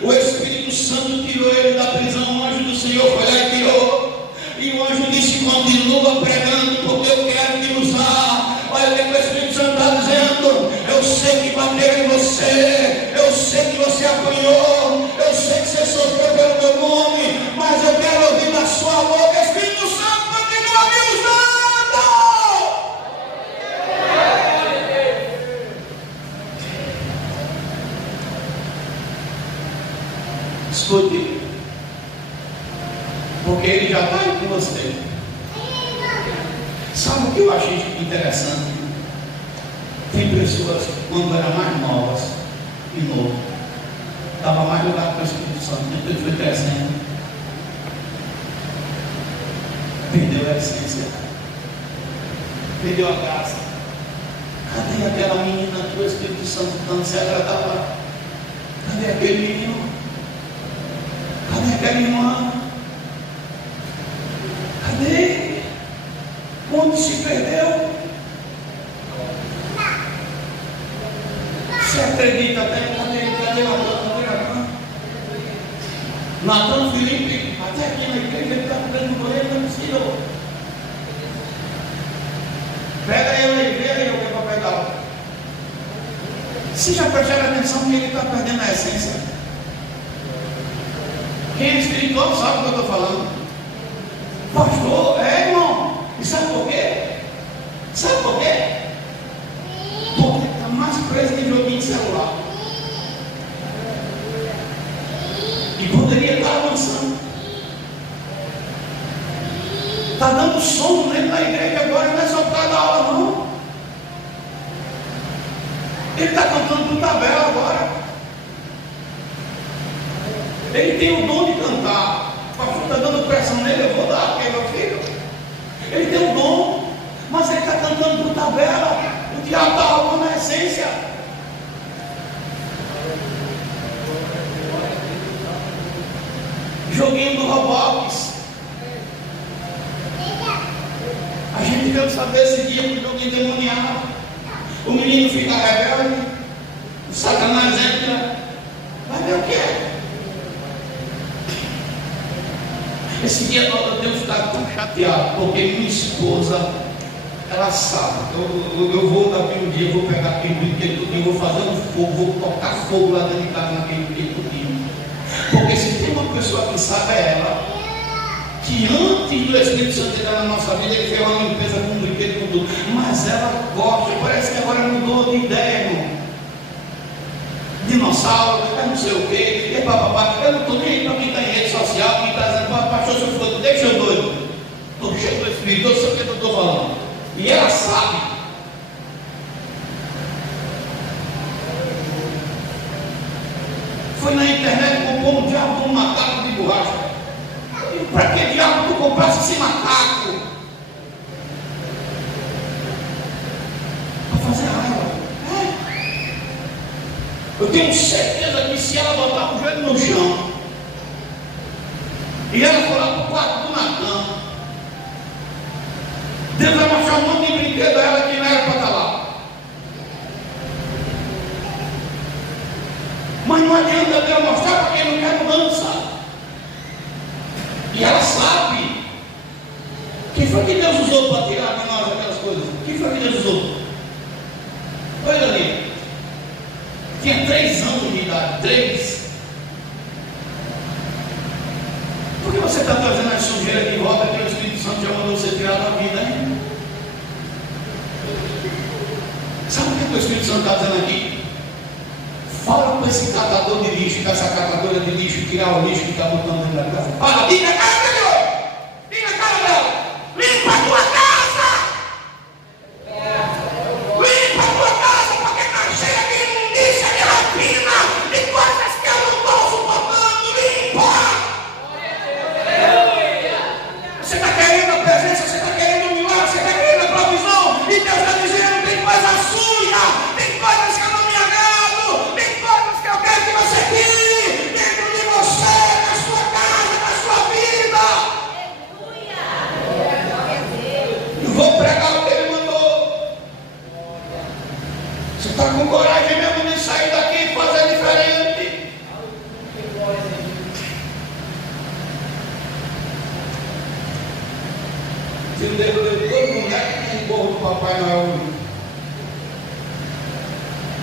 O Espírito Santo tirou ele da prisão. O anjo do Senhor foi lá e tirou. E o anjo disse: continua pregando, porque eu quero te usar. Olha o que o Espírito Santo está dizendo: eu sei que bateram em você, eu sei que você apanhou, eu sei que você sofreu pelo meu nome, mas eu quero ouvir da sua boca: Espírito Santo, continua me usando. Escute, porque Ele já está aí com você. Sabe o que eu achei interessante? Tem pessoas que quando eram mais novas e novo, dava mais lugar para o Espírito Santo, depois foi crescendo, perdeu a essência, perdeu a graça. Cadê aquela menina que o Espírito Santo tanto se agradava? Cadê aquele menino? Cadê aquela irmã? Cadê? Onde se perdeu? Você acredita até? Cadê Natan? Natan Felipe, até aqui na igreja ele está ficando com ele, não precisa. Pega ele aí, vê aí o que é para pegar. Você já prestou atenção que ele está perdendo a essência? Quem é espiritual sabe o que eu estou falando. Pastor, irmão. E sabe por quê? Sabe por quê? Porque está mais preso em joguinho de celular. E poderia estar avançando. Está dando sono dentro da igreja agora, não é só por causa da aula, não. Ele está cantando por tabela agora. Ele tem o dom de cantar. O pastor está dando pressão nele, eu vou dar, porque é meu filho. Ele tem o dom, mas ele está cantando por tabela. O diabo está roubando a essência. Joguinho do Roblox. A gente veio saber esse dia que o jogo endemoniado. O menino fica rebelde, o Satanás entra. Vai ver o que é? Esse dia eu tenho ficado tão chateado, porque minha esposa, ela sabe, eu vou daqui um dia, eu vou pegar aquele brinquedo tudinho, vou fazer um fogo, vou tocar fogo lá dentro de casa naquele brinquedo tudinho. Porque se tem uma pessoa que sabe é ela. que antes do Espírito Santo entrar na nossa vida, ele fez uma limpeza com brinquedo, com tudo. Mas ela gosta, parece que agora mudou de ideia, irmão. Dinossauro, não sei o quê, papapá. Eu não estou nem aí para quem está em rede social, quem está dizendo, pastor, se eu for, deixa eu doido. Estou cheio do Espírito, eu sei o que eu estou falando. E ela sabe. Foi na internet, comprou um diabo de um macaco de borracha. Para que diabo tu comprasse esse macaco? Para fazer raiva. Eu tenho certeza que se ela botar o joelho no chão e ela for lá para o quarto do Natan, Deus vai mostrar um monte de brinquedo a ela que não era para estar lá. Mas não adianta Deus mostrar porque não quer mudança. E ela sabe. Quem foi que Deus usou para tirar de nós aquelas coisas? Quem foi que Deus usou? Olha ali. Tinha 3 anos de idade. 3. Por que você está trazendo a sujeira de volta que o Espírito Santo já mandou você tirar da vida, hein? Sabe o que o Espírito Santo está dizendo aqui? Fala com esse catador de lixo, com essa catadora de lixo, tirar o lixo que está botando dentro da casa. Fala, diga a cara dele, diga a cara dela, limpa a tua casa, limpa a tua casa, porque está cheia de imundícia, de rapina, de coisas que eu não estou suportando, limpa. Você está querendo a presença, você está querendo o milagre, você está querendo a provisão, e Deus está dizendo, tem coisa suja, tem coisas que eu não me agrado, eu quero que você tire dentro de você, na sua casa, na sua vida. Eu vou pregar o que ele mandou. Você está com coragem mesmo de sair daqui e fazer diferente? Se o Deus deu todo mundo que tem borro do Papai Noel.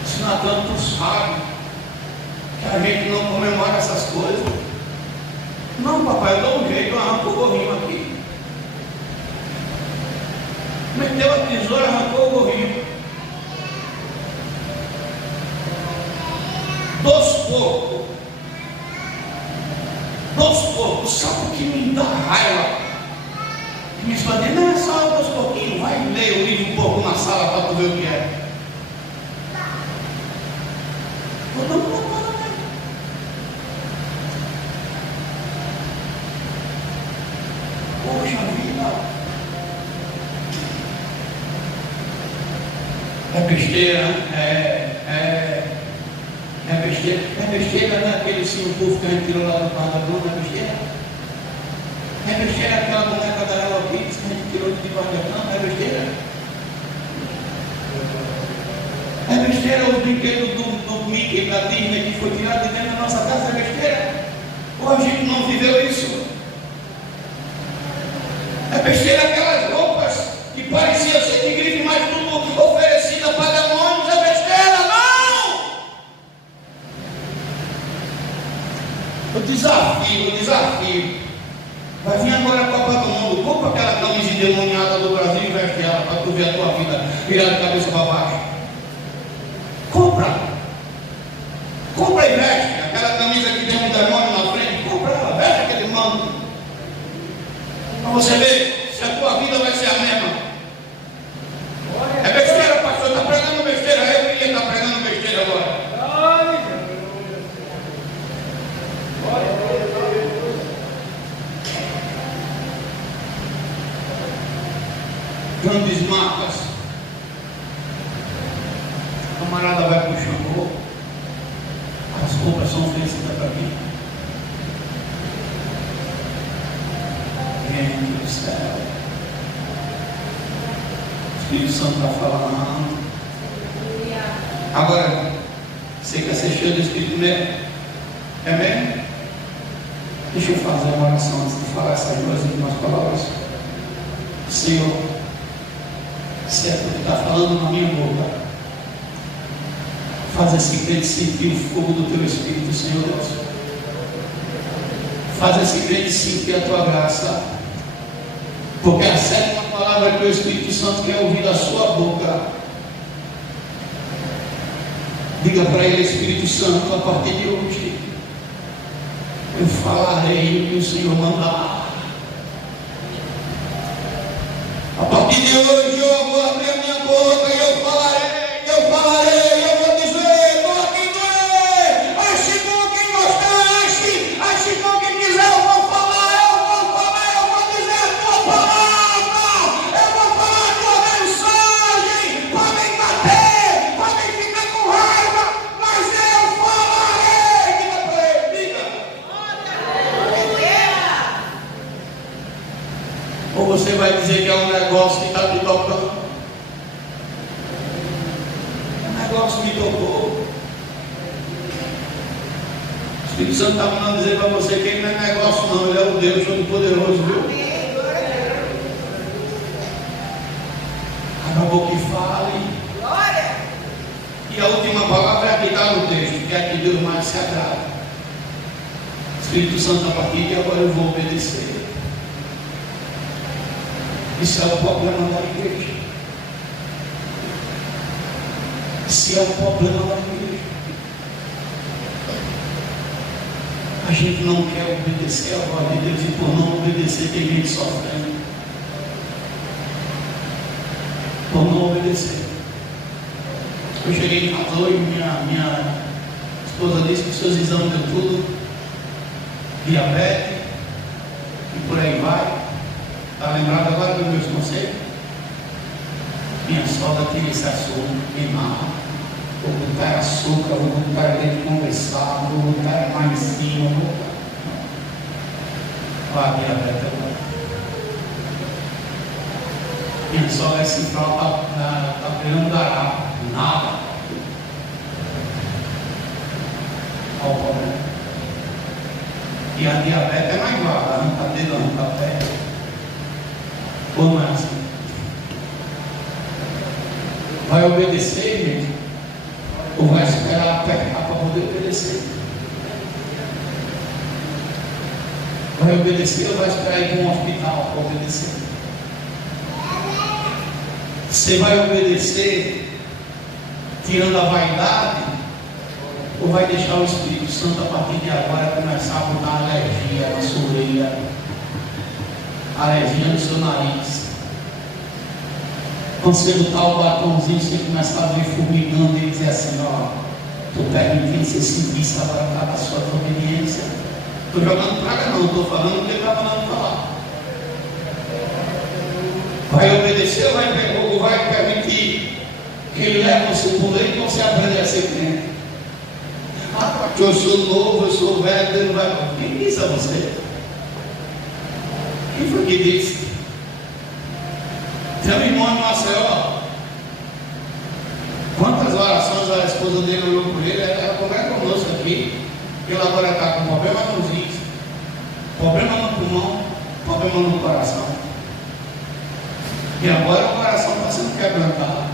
Se Natan, tu sabe que a gente não comemora essas coisas. Não, papai, eu dou um jeito, eu arranco o gorrinho aqui. Meteu a tesoura, arrancou o gorrinho. 2 porcos. 2 porcos. Sabe o que me dá raiva? Que me esconder, não é só 2 porquinhos. Vai ler o livro Porco na Sala para tu ver o que é. Vou dar uma palavra. Poxa vida, é besteira, é besteira, não é aquele simulcurvo que a gente tirou lá do guarda-roupa, é besteira? É besteira aquela boneca da Hello Kitty que a gente tirou de debaixo da cama, é besteira? É besteira o brinquedo do Mickey da Disney que foi tirado de dentro da nossa casa, é besteira? Ou a gente não viveu isso? É besteira aquelas roupas que pareciam ser de grife, mas tudo oferecida para demônios, é besteira, não! Eu desafio. Vai vir agora a Copa do Mundo, compra aquela camisa endemoniada do Brasil e veste ela para tu ver a tua vida virar de cabeça para baixo. Compra e veste aquela camisa que tem um demônio na frente, compra ela, veste aquele manto. Para você ver se a tua vida vai ser a mesma. É besteira, pastor, está pregando besteira. Eu queria estar pregando besteira agora. Grandes marcas. O camarada vai puxando roupa. As roupas são oferecidas para mim. Gente do céu. O Espírito Santo está falando. Agora, você quer ser cheio do Espírito mesmo? É mesmo? Deixa eu fazer uma oração antes de falar essas 2 últimas palavras. Senhor, se é tu que está falando na minha boca, faz esse crente sentir o fogo do teu Espírito, Senhor Deus. Faz esse crente sentir a tua graça. Porque a sétima palavra que o Espírito Santo quer ouvir da sua boca. Diga para ele: Espírito Santo, a partir de hoje eu falarei o que o Senhor mandar. A partir de hoje eu vou abrir a minha boca e eu falarei, eu vou dizer: estou aqui, ache com quem gostar, ache com quem quiser, eu vou falar, eu vou dizer a tua palavra, eu vou falar a tua mensagem. Podem bater, podem ficar com raiva, mas eu falarei. Diga para ele, diga. Ou você vai dizer que é um negócio que está te tocando? Um negócio me tocou. O Espírito Santo está mandando dizer para você que ele não é negócio não, ele é o Deus Todo-Poderoso, viu? Acabou que fale. Glória! E a última palavra é a que está no texto, que é a que Deus mais se agrada. Espírito Santo, a partir de agora eu vou obedecer. Isso é o problema da igreja. Isso é o problema da igreja. A gente não quer obedecer a voz de Deus e por não obedecer tem gente sofrendo. Por não obedecer. Eu cheguei em casa hoje, minha esposa disse que seus exames deu tudo, diabetes e por aí vai. Está lembrado agora dos meus conselhos? Minha sogra tira esse açúcar, queimar. Vou botar açúcar, vou botar leite condensado, vou botar mais em cima, vou botar. Olha a diabetes agora. Minha sogra esse final está pegando garapa, nada. Olha o problema. E a diabetes é mais vaga, não está dedando, está perto. Ou não é assim? Vai obedecer, gente? Ou vai esperar apertar para poder obedecer? Vai obedecer ou vai esperar ir para um hospital para obedecer? Você vai obedecer tirando a vaidade? Ou vai deixar o Espírito Santo a partir de agora começar a botar alergia na sua orelha? Alergia no seu nariz. Quando você botar o batomzinho, você começa a ver formigando e dizer assim: ó, estou permitindo você sentir isso agora por causa da sua obediência. Estou jogando praga não, estou falando o que ele está falando falar. Vai obedecer ou vai permitir que ele leve você por aí e você aprender a ser crente? Ah, porque eu sou novo, eu sou velho, ele não vai. Quem disse a você? Quem foi que disse? Tem um irmão em Maceió. Quantas orações a esposa dele olhou por ele? Ela conversa conosco aqui. Ele agora está com problema nos rins, problema no pulmão, problema no coração. E agora o coração está sendo quebrantado.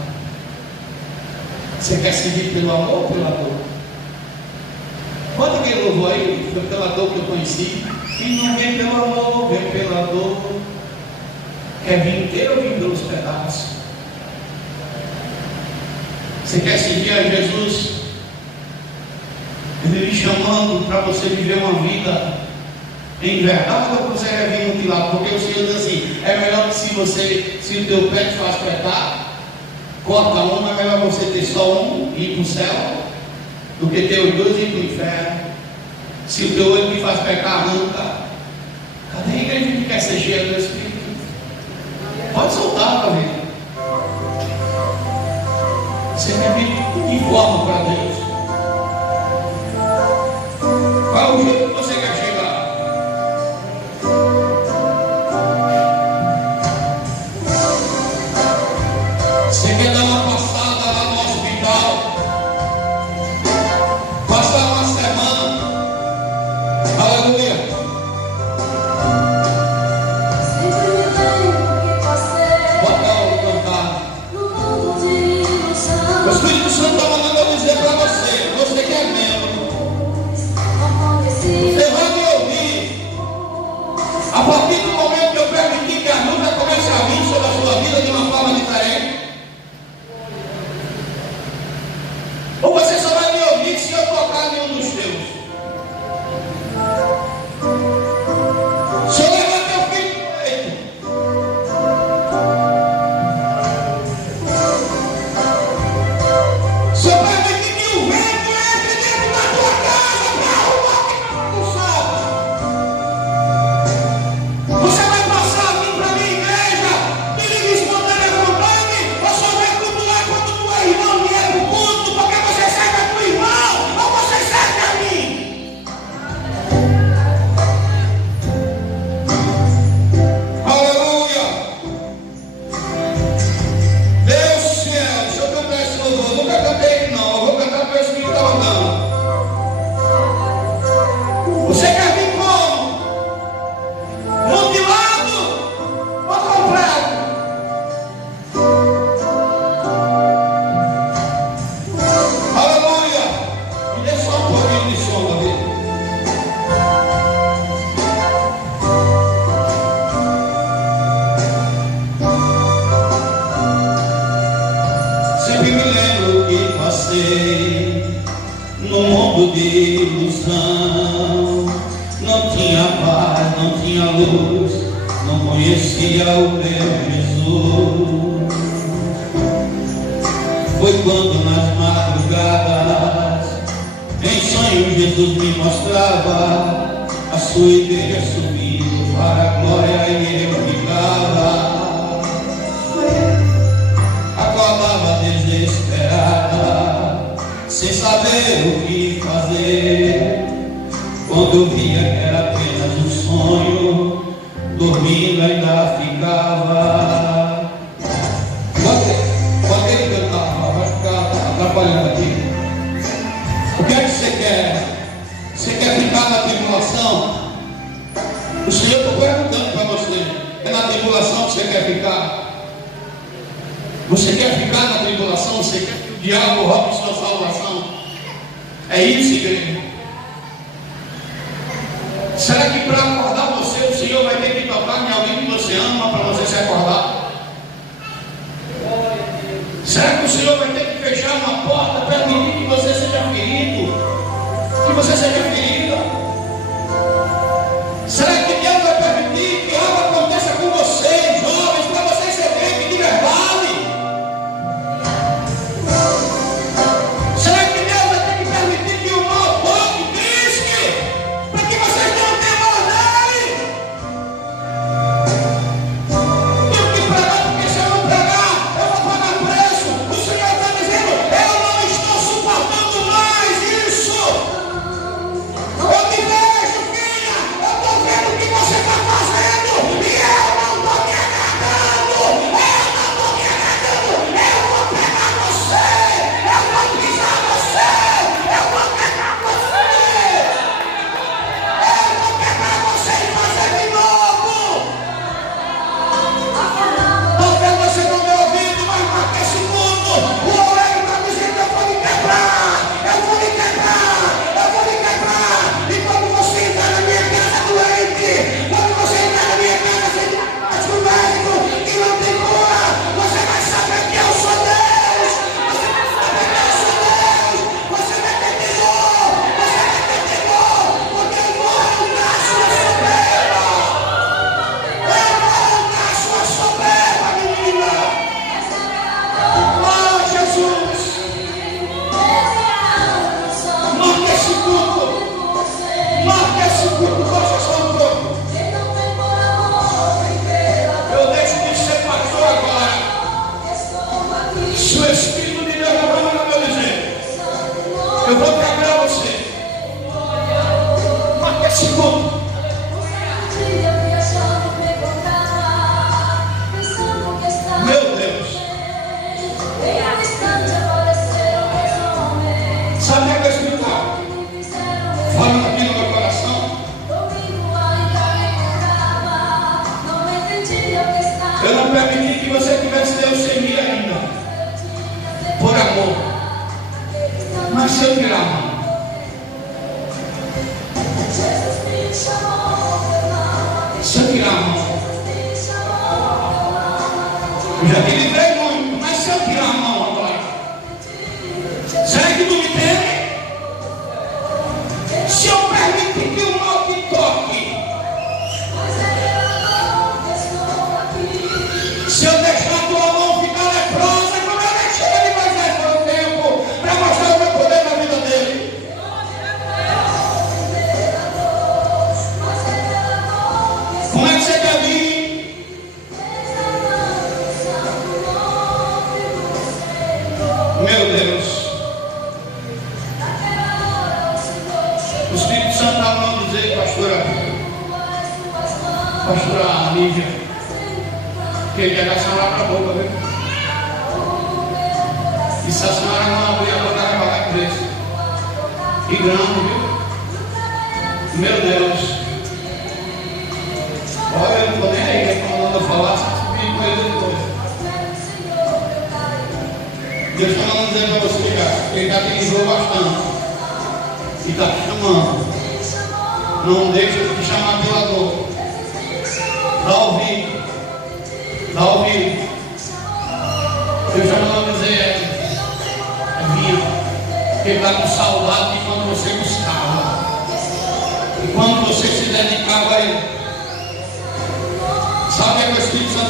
Você quer seguir pelo amor ou pela dor? Quando alguém louvou aí, foi pela dor que eu conheci. E não vem pelo amor, vem pela dor. Quer vir inteiro ou vir pelos pedaços? Você quer seguir a Jesus? Ele lhe chamando para você viver uma vida em verdade, ou você quer vir mutilado? Porque o Senhor diz assim: é melhor que se o teu pé te faz pecar, corta um, é melhor você ter só um e ir para o céu, do que ter os dois e ir para o inferno. Se o teu olho te faz pecar, arranca. Cadê a igreja que quer ser cheia do Espírito? Pode soltar para ver. Você quer vir de forma para Deus? Qual é o jeito que você quer chegar? Você quer dar uma passada lá no hospital? Passar uma semana? Aleluia! O Espírito Santo está mandando eu dizer para você que é membro, você vai me ouvir, o meu Jesus. Foi quando nas madrugadas, em sonho Jesus me mostrava a sua igreja subindo para a glória e eu ficava. Acordava desesperada, sem saber o que fazer. Quando eu via que era apenas um sonho, dormindo ainda ficava. Pode cantar, vai ficar atrapalhando aqui. O que é que você quer? Você quer ficar na tribulação? O Senhor está perguntando para você: é na tribulação que você quer ficar? Você quer ficar na tribulação? Você quer que o diabo roube sua salvação? É isso, igreja. Será que para acordar você, o Senhor vai ter que tocar em alguém que você ama para você se acordar? Será que o Senhor vai ter que fechar uma porta para permitir que você seja ferido? Que você seja ferida? Será que Deus vai permitir que algo aconteça com vocês, jovens, para vocês serem de verdade? Será que Deus vai ter que permitir que o mal toque, trisque, para que vocês tenham tempo dele? Tenho que pregar, porque se eu não pregar, eu vou pagar preço. O Senhor está dizendo: eu não estou suportando mais isso. Eu me vejo, filha, eu estou vendo o que você está fazendo e eu não estou me agradando. Eu vou pegar você, eu vou pisar você, eu vou pegar você, e fazer de novo. Talvez você não tenha ouvido, mas marca esse mundo. O oleiro está dizendo: eu vou lhe quebrar, eu vou lhe quebrar, eu vou lhe quebrar. E quando você entrar na minha casa doente, quando você entrar na minha casa sem diagnóstico médico e não tem cura, você vai saber que eu sou Deus. Você vai saber que eu sou Deus. Você vai ter temor, você vai ter temor, porque eu vou arrancar sua soberba. Eu vou arrancar sua soberba, menina. Oh, Jesus, marca esse culto. Marca esse culto, você só um pouco. Eu deixo de ser pastor agora. Se o Espírito de Deus não vai no meu dizer, eu vou quebrar você. Marca esse culto. Meu Deus. Sabe o que é que eu explicar? Falando aqui no meu coração. Eu não permiti que você tivesse Deus sem mim ainda. Por amor. Mas se eu tirar a mão, se eu tirar a mão, eu já te livrei muito, mas se eu tirar a mão agora, será que tu me teme? Se eu permitir que o mal te toque, se eu deixar a tua mão ficar leprosa, como eu deixei ele mais leproso no tempo, para mostrar o meu poder na vida dele. Como é que você quer vir? Meu Deus. O Espírito Santo está falando dizer, pastora Lídia, que ele ia senhora para a boca, viu? E se a senhora não abrir a boca, ela vai preso. E grande, viu? Meu Deus. Olha, eu não estou nem aí, quando eu falar, só subir com ele depois. Deus está falando dizer para você, cara, que ele já te livrou bastante. E está te chamando. Não deixa de te chamar pela dor. Dá ouvido. Dá ouvido. Deus está falando dizer, vinha. Que ele está com saudade de quando você buscava. E quando você se dedicava a ele. Sabe o que o Espírito Santo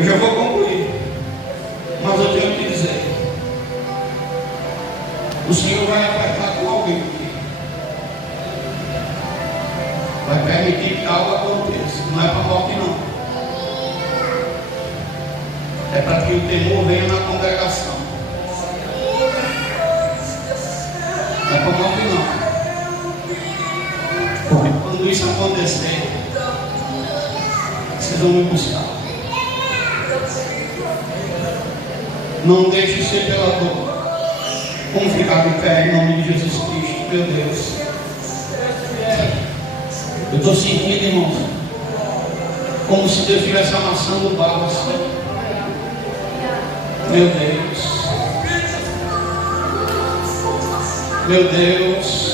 Eu já vou concluir. Mas eu tenho que dizer. O Senhor vai apertar com alguém aqui. Vai permitir que algo aconteça. Não é para a morte, não. É para que o temor venha na congregação. Não é para a morte, não. Porque quando isso acontecer, vocês vão me buscar. Não deixe ser pela dor. Vamos ficar de pé em nome de Jesus Cristo, meu Deus. Eu estou sentindo, irmãos, como se Deus estivesse amassando barro assim. Meu Deus. Meu Deus.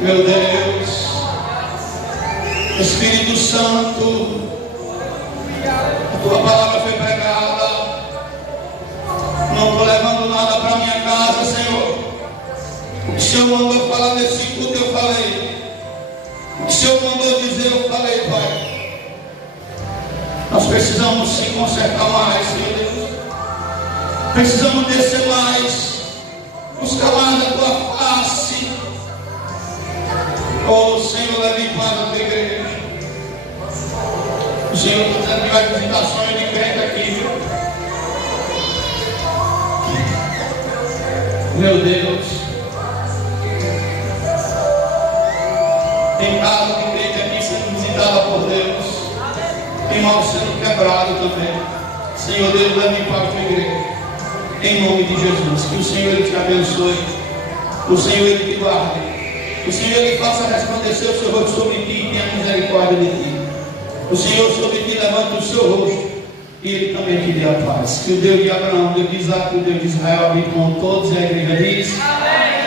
Meu Deus. Espírito Santo, a tua palavra foi pregada. Não estou levando nada para minha casa, Senhor. O que o Senhor mandou falar nesse culto, eu falei. O que o Senhor mandou dizer, eu falei, Pai. Nós precisamos se consertar mais, Senhor Deus. Precisamos descer mais. Buscar mais a tua face. Oh, Senhor, leve em paz a tua igreja. O Senhor está dizendo que vai visitar sonhos de crente aqui, viu? Meu Deus. Tem casa de crente aqui sendo visitada por Deus. Tem mal sendo quebrado também. Senhor Deus, leve em paz a tua igreja. Em nome de Jesus. Que o Senhor Ele te abençoe. O Senhor Ele te guarde. O Senhor Ele faça resplandecer o seu rosto sobre ti e tenha misericórdia de ti. O Senhor sobre ti levanta o seu rosto e Ele também te dê a paz. Que o Deus de Abraão, o Deus de Isaac, o Deus de Israel habite com todos. E a igreja diz: Amém.